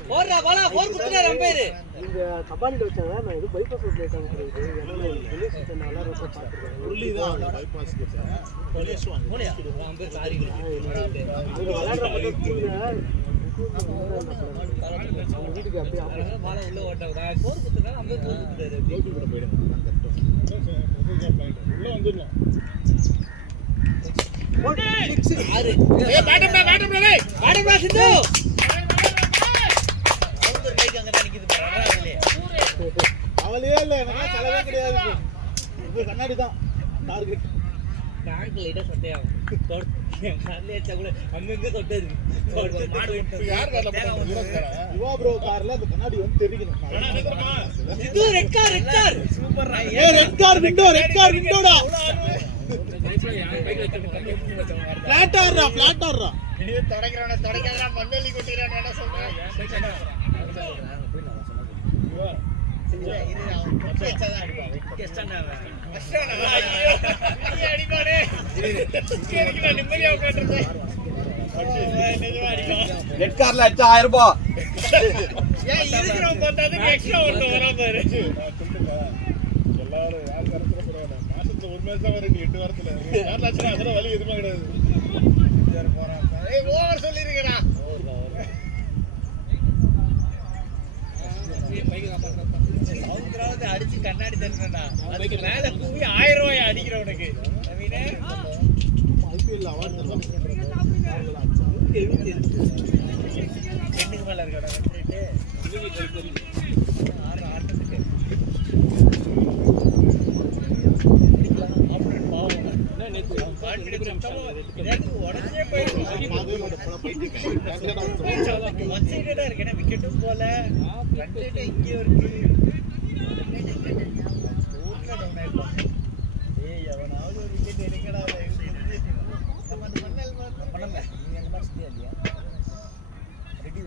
போறா பாலா போர் குத்துறாரு அம்பேர். இந்த கபாலில் வச்சாங்க. நான் இது பைபாஸ் ரோட்ல இருக்காங்க தெரியுது. ஏன்னா வில்லேஜ் நல்லா ரொம்ப பார்த்துருக்கேன். உருளி தான் பைபாஸ் அம்பேர் சாரி அங்கே விளையாடுற அவங்க வீட்டுக்கு அப்படியே பாலா உள்ள ஓட்டாங்க போர் குத்துறாரு அம்பேர் போர் குத்துறாரு. கோகுல் கூட போயிடுங்க உள்ள வந்துடலாம். 6 ஏய் பேட்டம்டா பேட்டம்டா டேய் பாடம்டா சித்து. கைக்கு அங்கே தான் நிற்கிது அதுலேயே அவளையே இல்லை எனக்கு செலவே கிடையாது. இப்போ கண்ணாடி தான் டார்கெட். பேங்க் லைட்டா சட்டையாகும் கார்ல ஏச்சா கூட அங்கங்க தொட்டது யார் கார்ல போறாங்க? யுவா ப்ரோ கார்ல அந்த கண்ணாடி வந்து தெரிக்கணும். இது ரெட் கார் சூப்பர். ஏய் ரெட் கார் விண்டோடா. ஃபிளாட் ஆடுறா. இனிமே தொடக்கிறவன மண்ணெல்லி கொட்டிடுறான் என்ன சொல்றேன். ரெட் கார்ல அடிச்சா 1000 ரூபாய். எல்லாரும் யார் கரெக்டா போறாங்க. மாசத்துல ஒரு மேட்ச் தான் வரும். 8 வாரத்துல 4 லட்சம் அதெல்லாம் வலி எதுவுமே கிடையாது. ஓவர் சொல்லிருக்கா அடிச்சு கண்ணாடி தருனா அதுக்கு மேல கூவி 1000 ரூபாய் அடிக்கிறவனுக்கு ஐபிஎல் அவார்ட் தருவாங்க. ரெண்டுக்கு மேல இருக்கா ஆட்டத்துக்கு உடனே போயிட்டு விக்கெட்டும் போல இங்கே இருக்கு. எவனாவது ஒரு விக்கெட் எடுக்கடா பண்ணல. நீங்க அந்த மாதிரி சுத்தியா இல்லையா ரெடி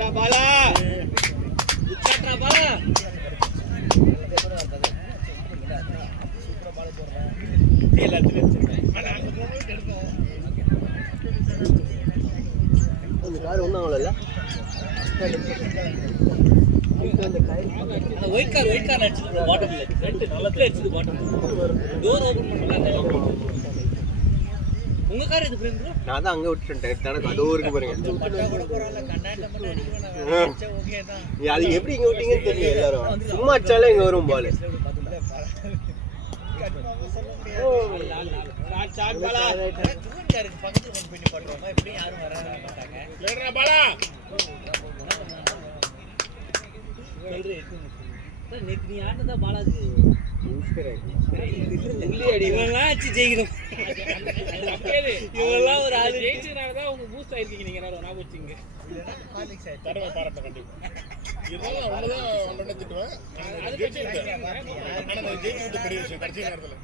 தான் பாலா பாலா கார் ஒன்றும் ஆகல. அந்த ஒயிட் கார் அடிச்சது பாட்டம்ல ரெண்டு நல்ல அடிச்சது பாட்டம் டோர் ஓபன் பண்ணல. உங்க கார் எது பிரேம் ப்ரோ? நான் தான் அங்கே விட்டுட்டேன். தனக்கு அதோ இருக்கு பாருங்க. அது எப்படி இங்கே விட்டீங்கன்னு தெரியல. எல்லாரும் சும்மா அடிச்சாலே இங்கே வரும் பால். நேற்று நீ ஆட்டதா பாலாக்கு இவெல்லாம் ஆச்சு ஜெயிக்கணும். இவெல்லாம் ஒரு ஆளு ஜெயிச்சதுனாலதான் அவங்க பூஸ்ட் ஆயிருக்கீங்க. நீங்க ஞாபகம் வச்சுங்க. தடவை பாராட்ட கண்டிப்பா. இதெல்லாம் அவ்வளவுதான் ஒன்னொன்னு திட்டுவேன். ஜெயிச்சு விட்டேன். ஆனா நான் ஜெயிச்சு விட்ட பெரிய விஷயம் கடைசி நேரத்துல.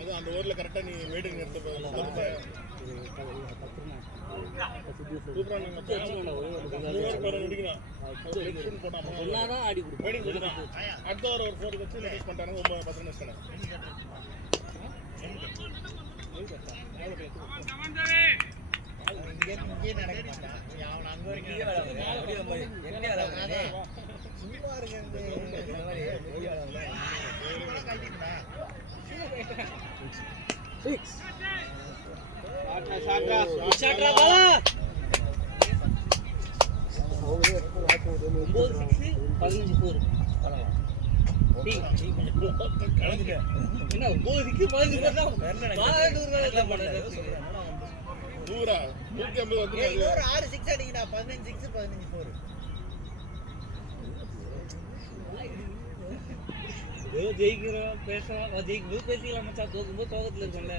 அது அந்த ஊர்ல கரெக்டா நீ வெயிட்டிங் நிறுத்த சூப்பரா நீங்க பதினொன்று அடிக்கணும். அது லெஃப்ட் ஸ்பின் போட்டான். சொன்னாதான் ஆடி கொடுப்போம். வெயிட்டிங் கொடுத்தான். அடுத்த ஒரு 4 வச்சு ரிலீஸ் பண்ணிட்டாங்க. 9 10 நிமிஷம். இங்கே நடக்க மாட்டான். அவன் அங்க வரைக்கும் வேலை சும்மா இருக்கிறது இந்த மாதிரி கட்டிட்டா 6 ஷாட்ரா பாலா அவங்களே எடுத்து வாட்ச் 9 6 15 4 என்ன 9 6 15 4 தான் பாலா டூர் வேலை இல்ல பண்ணது நூறா 150 வந்து இன்னொரு 6 6 அடிக்கடா 15 6 15 4 ஜெயிக்கிறோம் பேசலாம் ஜெயிக்கும் பேசிக்கலாம் மச்சான் தோக்கும்போது தோகத்துல இருக்கும்ல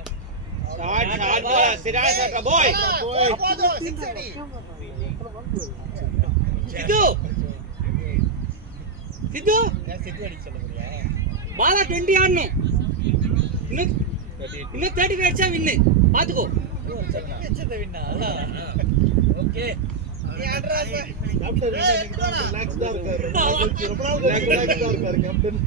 சித்து சித்து சித்து அடிக்க சொல்ல முடியா பாலா 20 ஆடணும் இன்னும் 35 அடிச்சா வின்னு பாத்துக்கோ ஓகே நீ ஆடுறா கேப்டன் ரிலாக்ஸ் தான் இருக்காரு. ரொம்ப நாள் ரிலாக்ஸ் தான் இருக்காரு கேப்டன்.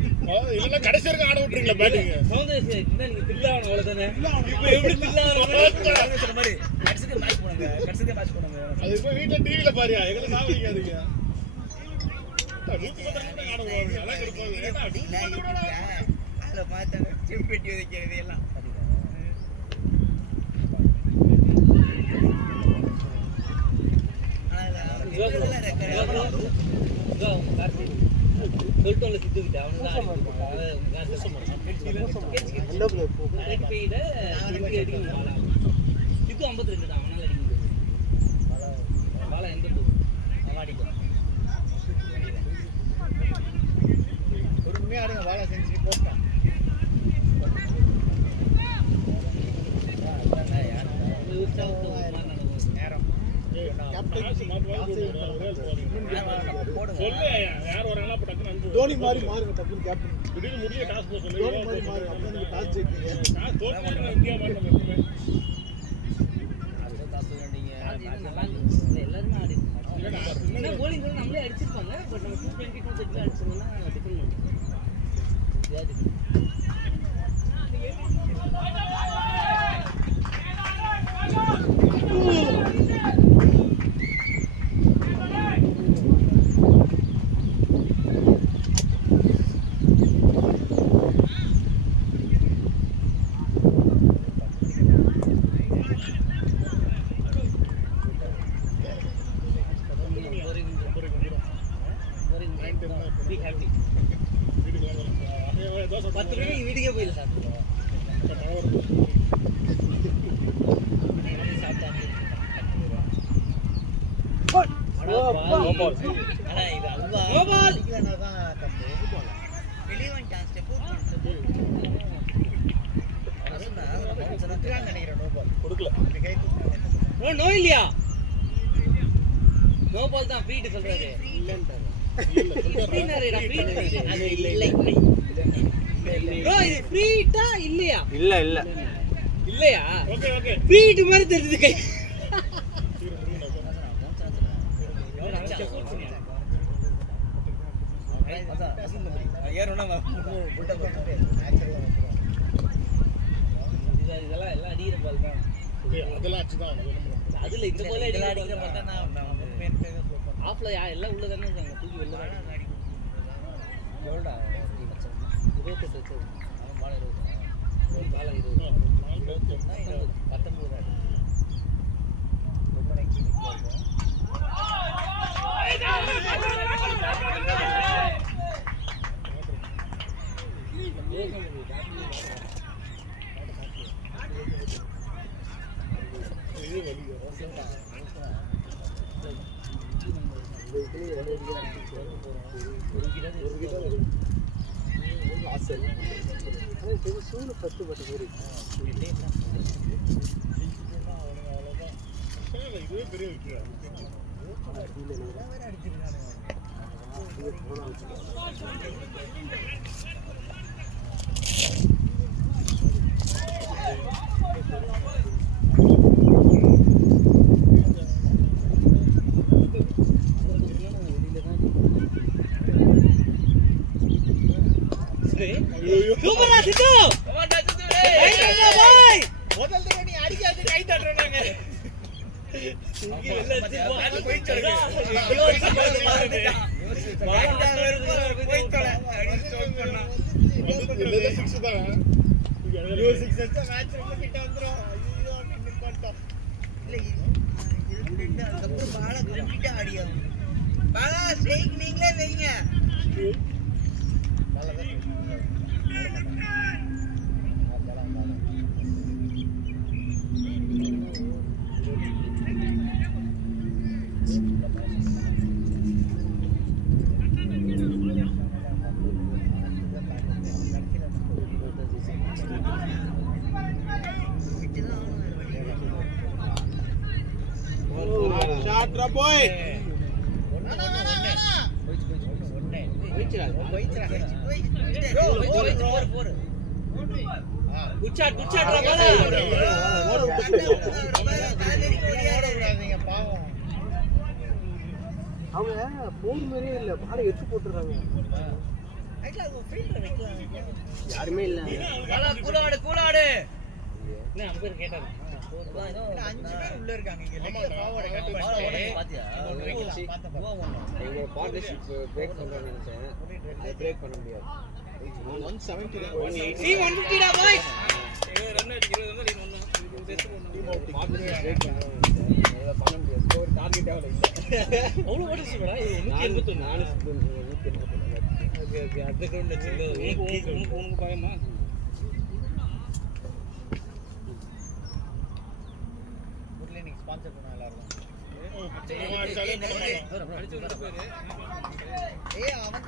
இல்ல கடைசி வரைக்கும் ஆட விட்டுறீங்களா பேட்டிங்? சௌந்தர்யா என்ன நீங்க தில்லாவணும் அவ்வளவுதானே இப்போ எப்படி தில்லாவணும் சொன்ன மாதிரி கடைசிக்கு மேட்ச் போடுங்க அது இப்போ வீட்ல டிவில பாரியா எங்களை சாவடிக்காதீங்க. 110 ஆட போவாங்க. அதான் கடுப்பாங்க. ஏன்னா 110 அதுல பார்த்தாங்க செம்பெட்டி வைக்கிறது எல்லாம் சொல்லிட்டோம்ல சித்துக்கிட்ட அவனுதான் எந்த பிளேயர் போ சித்து 52 தான் அவனால அடிக்க முடியாது பாலா எந்த பொறுமையா ஆடுங்க வாழை செஞ்சு போட்டான் நேரம் சொல்லு யார் வராங்களா அப்ப டக்குன்னு அனுப்பு. தோனி மாதிரி மாறுங்க டக்குனு கேப்டன். திடீர்னு முடிய டாஸ் போக சொல்லு. தோனி மாதிரி மாறுங்க அப்ப நீங்க டாஸ் ஜெயிப்பீங்க. டாஸ் தோத்துட்டா இந்தியா மாதிரி நம்ம எப்பவுமே. எல்லாருமே ஆடி என்ன bowling கூட நம்மளே அடிச்சிருப்பாங்க பட் நம்ம 220 230 அடிச்சோம்னா டிஃபெண்ட் பண்ணுவோம் be happy வீட்டுக்கு வரலாம். தோசை 10 மணிக்கு வீட்டுக்கே போயில சார் மழை வருது. ஆனா இது அல்வா கோபால் அடிக்கலனாதான் தப்பு வெளியே வந்துட்டான் ஸ்டெப் நினைக்கிறேன் நோ பால் கொடுக்கல. கை தூக்குறாங்க நோ இல்லையா நோ பால் தான் ஃப்ரீ சொல்றாரு இல்லன்றாரு இல்ல ஃப்ரீனரேடா ஃப்ரீ அது இல்லை ப்ரோ இது ஃப்ரீட்டா இல்லையா இல்ல இல்லையா ஓகே ஓகே. ஃப்ரீட் மாதிரி தெரியுது கை இதெல்லாம் எல்லாம் அடிக்கிற பால் தான் அதெல்லாம் அடிச்சுதான் ஆகணும். அதுல இந்த பால் அடிக்கிற பால் அடிக்கிற தான் பார்த்தா ஆஃப்ல எல்லாம் உள்ள தானே இருக்காங்க தூக்கி வெளில தான் எவ்வளோடா 28 வச்சு அவன் பால் 20 பால் 20 19 ரொம்ப நெக்கி இது வலி. ஆசை ஆனால் சூடு பட்டு பட்ட மாதிரி இதுவே பெரிய விஷயம். சூப்பரா சித்து பாய் முதல் தடவை நீ அடிக்காது கை தட்டுறாங்க சிக்ஸ் தான் மேட்ச் ரொம்ப கிட்ட வந்துரும் ஐயோ மிஸ் பண்ணிட்டோம் இல்ல இது ரெண்டு அதுக்கப்புறம் பாலா கம்ப்ளீட்டா ஆடியா பாலா ஸ்ட்ரைக் நீங்களே வைங்க ஷாட் ரா பாய் குச்சாட் பாலா அவங்க போன் மாதிரியே இல்ல பாலை எடுத்து போட்டுறாங்க யாருமே இல்ல பாலா கூலாடு என்ன அம்பர் கேட்டாங்க 5 பேர் உள்ள இருக்காங்க இங்க ஆமா, ஃபார்வர்ட் கட் ஆமா. பண்ணிட்டு பாத்தியா எங்களோட பார்ட்னர்ஷிப் பிரேக் பண்றேன்னு நினைச்சேன் அது பிரேக் பண்ண முடியாது 170 தான் 180 சி 150 டா பாய் பார்ட்னர்ஷிப் பிரேக் பண்றேன்னு நினைச்சேன் அதை பண்ண முடியாது ஸ்கோர் டார்கெட் ஆகல இல்ல அவ்வளவு ஓடிச்சுடா 181 181 ஓகே ஓகே அந்த கிரவுண்ட்ல செல்ல உனக்கு பயமா ஊர்ல நீங்க ஸ்பான்சர் பண்ண எல்லாரும் அவன்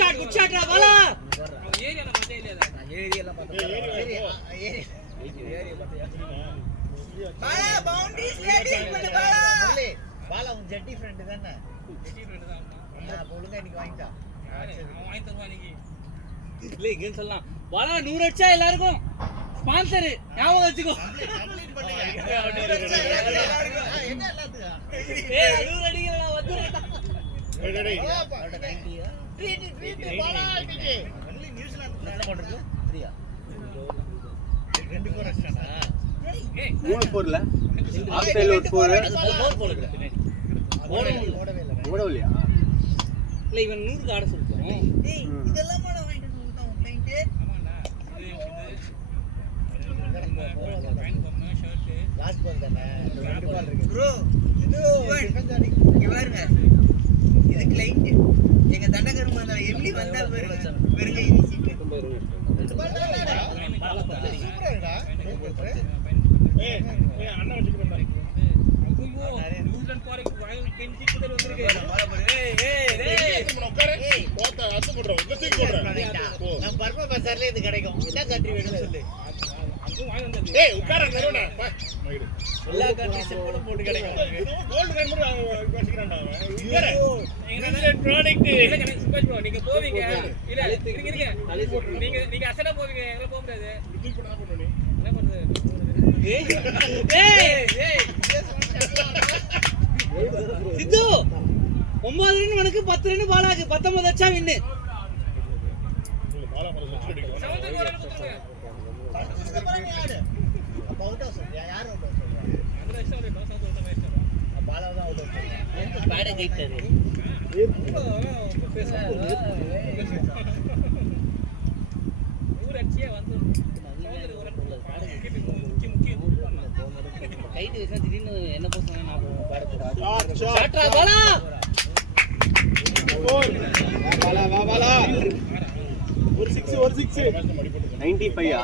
தான் குச்சாட்ரா பாலா ஏரியால பாலா பவுண்டரிஸ் லேடிங் பண்ணு பாலா பாலா உன் ஜெட்டி ஃப்ரெண்ட் தானே ஜெட்டி ஃப்ரெண்ட் தான் அப்ப ஒழுங்கா இன்னைக்கு வாங்கிட்டா வாங்கி தருவா இன்னைக்கு இல்ல இங்க சொல்லலாம் பாலா 100 அடிச்சா எல்லாருக்கும் ஸ்பான்சர் ஞாபகம் வச்சுக்கோ கம்ப்ளீட் பண்ணுங்க என்ன எல்லாத்துக்கும் ஏய் 100 அடிக்கல நான் வந்துறேன் ட்ரீட் பாலா இன்னைக்கு ஒன்லி நியூசிலாந்து என்ன பண்றது 3 24 ரஷ்டனா ஏய் 3-4 ல ஆஃப் சைடுல ஒரு 4 போல ஓடவே இல்ல ஓடலையா இல்ல இவன் 100 ஆட சொல்றோம் டேய் இதெல்லாம் மாட வாங்கிட்டு வந்து உன் கிளையன்ட் லாஸ்ட் பால் தானே ரெண்டு பால் இருக்கு ப்ரோ இது இங்க பாருங்க இது கிளையன்ட் எங்க தண்டகர் மாதா எம்டி வந்தா பாருங்க வெறுங்க வீசிட்டு ரெண்டு பால் தானடா சூப்பரா இருக்குடா ஏய் அண்ணா வச்சுக்கிறேன் நியூசிலாந்து பாருங்க வாங்க கெஞ்சி குதல் வந்திருக்கு நம்ம பர்மா பசார்ல இது கிடைக்கும் எல்லா கண்ட்ரி வேணும் சொல்லு எல்லா கண்ட்ரி சிம்பிளும் போட்டு கிடைக்கும் நீங்க போவீங்க இல்ல நீங்க அசடா போவீங்க எங்க போக முடியாது என்ன பண்றது சித்து 9 ரன் உனக்கு 10 ரன் பாலாக்கு 19 அடிச்சா வின்னு பேட கைட்டாரு கைட்டு வச்சா திடீர்னு என்ன போசணும் ஒரு 6 95 ஆ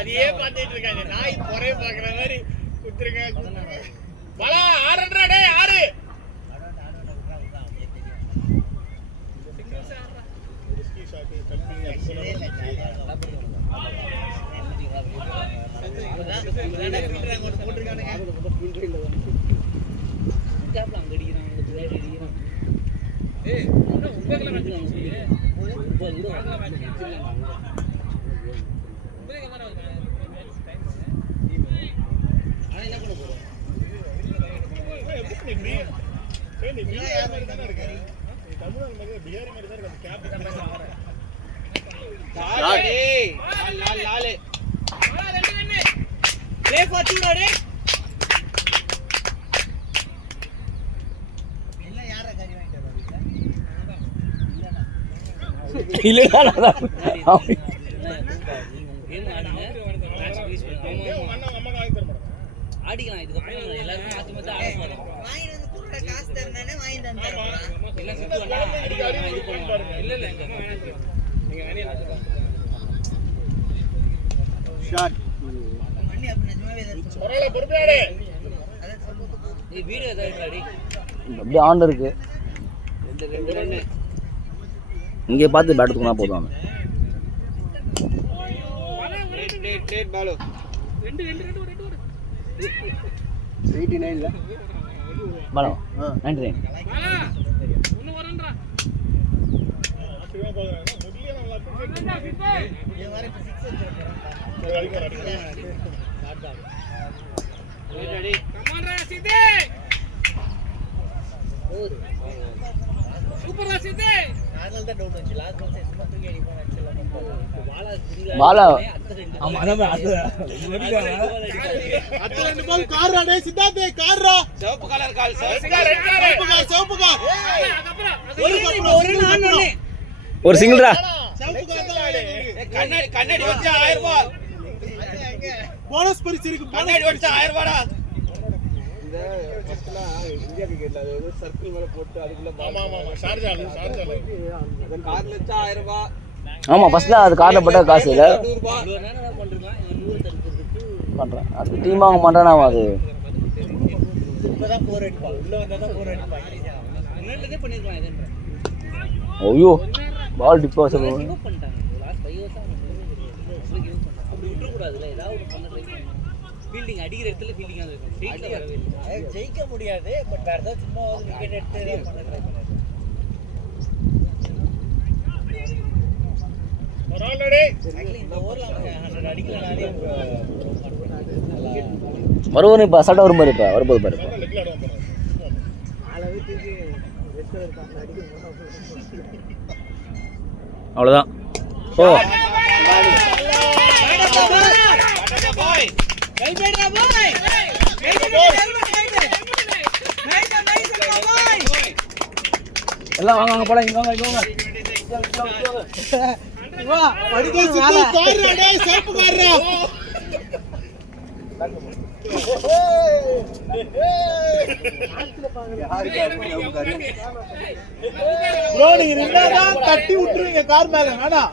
அதையே பார்த்துட்டு இருக்காங்க நாய் பொறைய பாக்குற மாதிரி குத்துருங்க பலா 6 டேய் 6 அங்க அடிக்கிறான் நீ பிஹார் மாதிரி தானே இருக்க, நீ தமிழ்நாடு மாதிரி பிஹாரி மாதிரி தான் இருக்கு. அந்த கேப் ஆடிக்கலாம். இதுக்கப்புறம் எல்லாருமே மாற்றி மாற்றி ஆட போகிறோம். வாங்கிட்டு வந்து கொடுக்குற காசு தரணுன்னு வாங்கிட்டு வந்து தரேன். எல்லாம் சுற்றி வேணா அடிக்கலாம், இது பண்ணுவாங்க. இல்லை இல்லை இங்கே நீங்கள் வேணையா மண்ணி அப்ப நிஜமாவே ஏதாச்சும் பரவாயில்ல, பொறுமையாடு. அதான் சொல்லுமா நீ வீடியோ எதாவது அடி அப்படியே ஆன் இருக்கு. ரெண்டு ரன்னு இங்கே பார்த்து பேட் தூக்கினா போதும். அவன் பலம் 99. ஆச்சரியமா போகுது. முதல்ல நல்லா appreciate இது மாதிரி இப்ப 6 வச்சிருக்கேன். சரி, அடிக்கிறேன். அதனால தான் டவுட் வந்துச்சு. லாஸ்ட் வந்து சும்மா தூக்கி அடிப்போம் ஆக்சுவலா. பாலா அடுத்த 2 பால் கார்ரா டேய் சித்தார்த், கார்ரா. சிவப்பு கலர் கால் சிவப்பு கார். ஒரு சிங்கிள்ரா. சிவப்பு கார் தான் ஆடு. கண்ணாடி வச்சா 1000 ரூபாய். போனஸ் பரிசு இருக்கு. கண்ணாடி வச்சா 1000 ரூபாடா. ஆமா ஆமா ஆமா, ஷார்ஜால கார்ல வச்சா 1000 ரூபாய். ஆமாம், ஃபர்ஸ்ட்லாம் அது காரில் போட்டால் காசு இல்லை 100 ரூபாய். இவ்வளோ நேரம் என்ன பண்ணுறீங்களா? 100 தடுக்கிறதுக்கு பண்ணுறேன். அது டீம் வாங்க மாட்டானா அது. இப்பதான் 4 அடிப்பா. உள்ள வந்தா தான் 4 அடிப்பா. முன்னாடியே பண்ணிருக்கலாம். இதுன்ற ஐயோ பால் டிப் ஆச்சு. கிவ் அப் பண்ணிட்டாங்க. லாஸ்ட் 5 இயர்ஸா கிவ் அப் பண்ணாங்க. அப்படி விட்டுறக்கூடாதுல்ல, ஏதாவது ஒரு பண்ண ட்ரை பண்ணணும். ஃபீல்டிங் அடிக்கிற இடத்துல ஃபீல்டிங் அது இருக்கும். ஸ்ட்ரைட்ல வரவே இல்லை. ஜெயிக்க முடியாது. பட் வேற ஏதாவது சும்மா விக்கெட் எடுத்து பண்ண ட்ரை பண்ணாரு. ஆல்ரெடி ஆக்சுவலி இந்த ஓவர்ல 100 அடிக்கலனாலே வருவோம். இப்போ அசால்ட்டாக வரும் பாரு. இப்போ வரும்போது பாரு. லெக்ல ஆடுவான் பாரு. அவ்வளோதான். ஓ எல்லாம் வாங்க வாங்க போலாம். இங்க வாங்க இங்க வாங்க. கார்ரா டேய், சிவப்பு கார்ரா. ப்ரோ நீங்க ரெண்டாதான் தட்டி விட்டுருவீங்க கார் மேல. வேணாம்.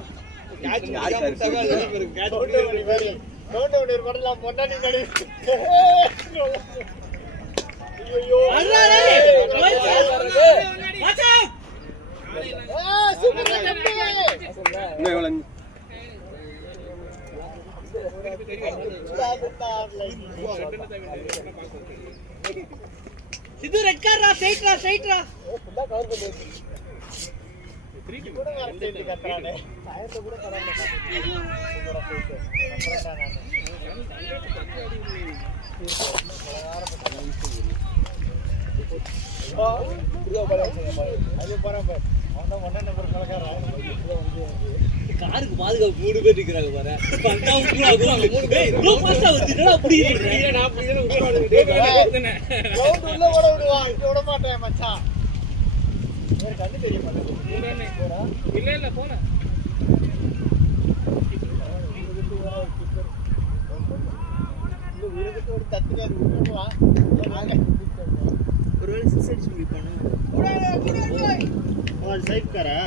இது ரெட் கார்ரா, ஸ்ட்ரைட்ரா ஸ்ட்ரைட்ரா. காருக்கு பாதுகாப்பு 3 பேர் நிக்கிறாங்க பாரு. பந்தா விட்டுறாங்க அவங்க 3 பேர். இவ்ளோ ஃபாஸ்டா வந்துட்டா புடிக்கிறீங்க. நான் அப்படி தான உட்கார்ந்து டேய் ரவுண்ட் உள்ள ஓட விடுவான். இங்க விட மாட்டேன் மச்சான். ஒரு கண்ணு தெரிய மாட்டேங்குது. இல்ல இல்ல போறேன். ஒரு தத்துக்காரு விட்டுடுவான். ஒருவேளை 6 அடிச்சு முடிப்பானோ. அவன் சைட் காரா?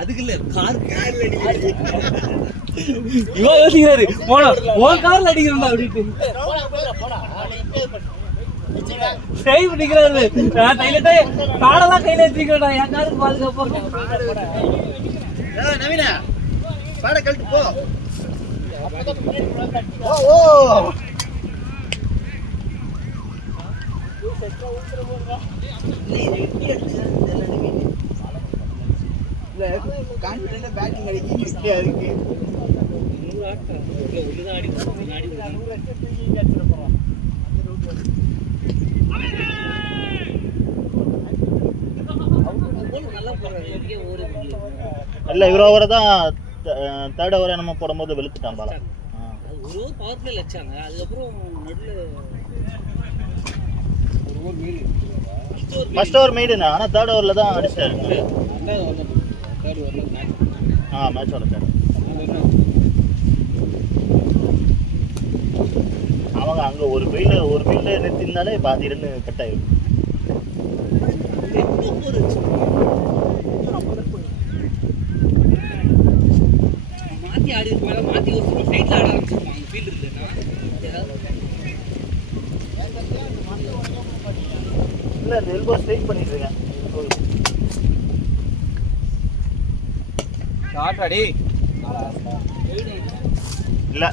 அதுக்கு இல்ல கார்ல இவன் யோசிக்கிறாரு. போனா உன் கார்ல அடிக்கிறா அப்படின்ட்டு சேவ் பண்ணிக்கிறாரு. நான் டைலட்டே காலெல்லாம் கையில வச்சிருக்கேன்டா. என் காருக்கு பாதுகாப்பா நவீனா பாட கழட்டு போ. கான்ஃபிடென்ட்டா பேட்டிங் அடிக்க நிற்கியா இருக்கு. உள்ளதான் அடிக்கும் முன்னாடி நல்லா போடுறாங்க. எங்கேயோ ஒரு இல்லை இவர் ஓவரை தான் தேர்ட் ஓவரை நம்ம போடும்போது வெளுத்துட்டான் பாலா. ஒரு பவர் பிளேல வச்சாங்க. அதுக்கப்புறம் நடுவில் ஃபர்ஸ்ட் ஓவர் மெய்டுண்ணா, ஆனால் தேர்ட் ஓவரில் தான் அடிச்சிட்டாரு. மேட்சோட தேர்ட். அவங்க அங்கே ஒரு ஃபீல்டு நிறுத்திருந்தாலே பாதி ரன்னு கட் ஆகிடும். மாற்றி ஆடி இருப்பாங்க. மாற்றி ஒரு சைடில் ஆட ஆரம்பிச்சிருப்பாங்க. ஃபீல்டு இல்லைன்னா இல்லை அந்த எல்போ ஸ்ட்ரைக் பண்ணிட்டு இருக்கேன். இல்லை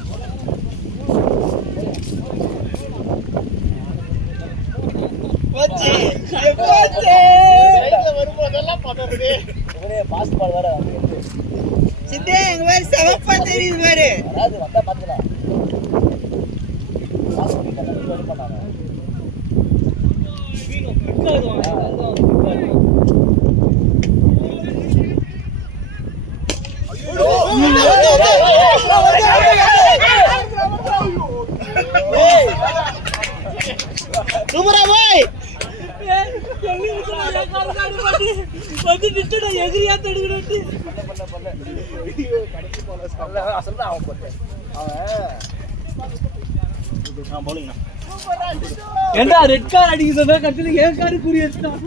பாஸ்ட் பால் வேற சித்தே எங்க மாதிரி செவப்பா தெரியுது பாரு. அதாவது வந்தா பாத்துக்கலாம். பாஸ் பண்ணிட்டாங்க பண்ணாங்க. சூப்பரா போய் வந்து நிட்டுடா எகிரியா தடுக்குறட்டு அசல்தான் அவன் போட்டேன். போலிங்கண்ணா ஏண்டா ரெட் கார் அடிக்குதுன்னா கட்டில ஏன் காரு குறி வச்சுட்டான்.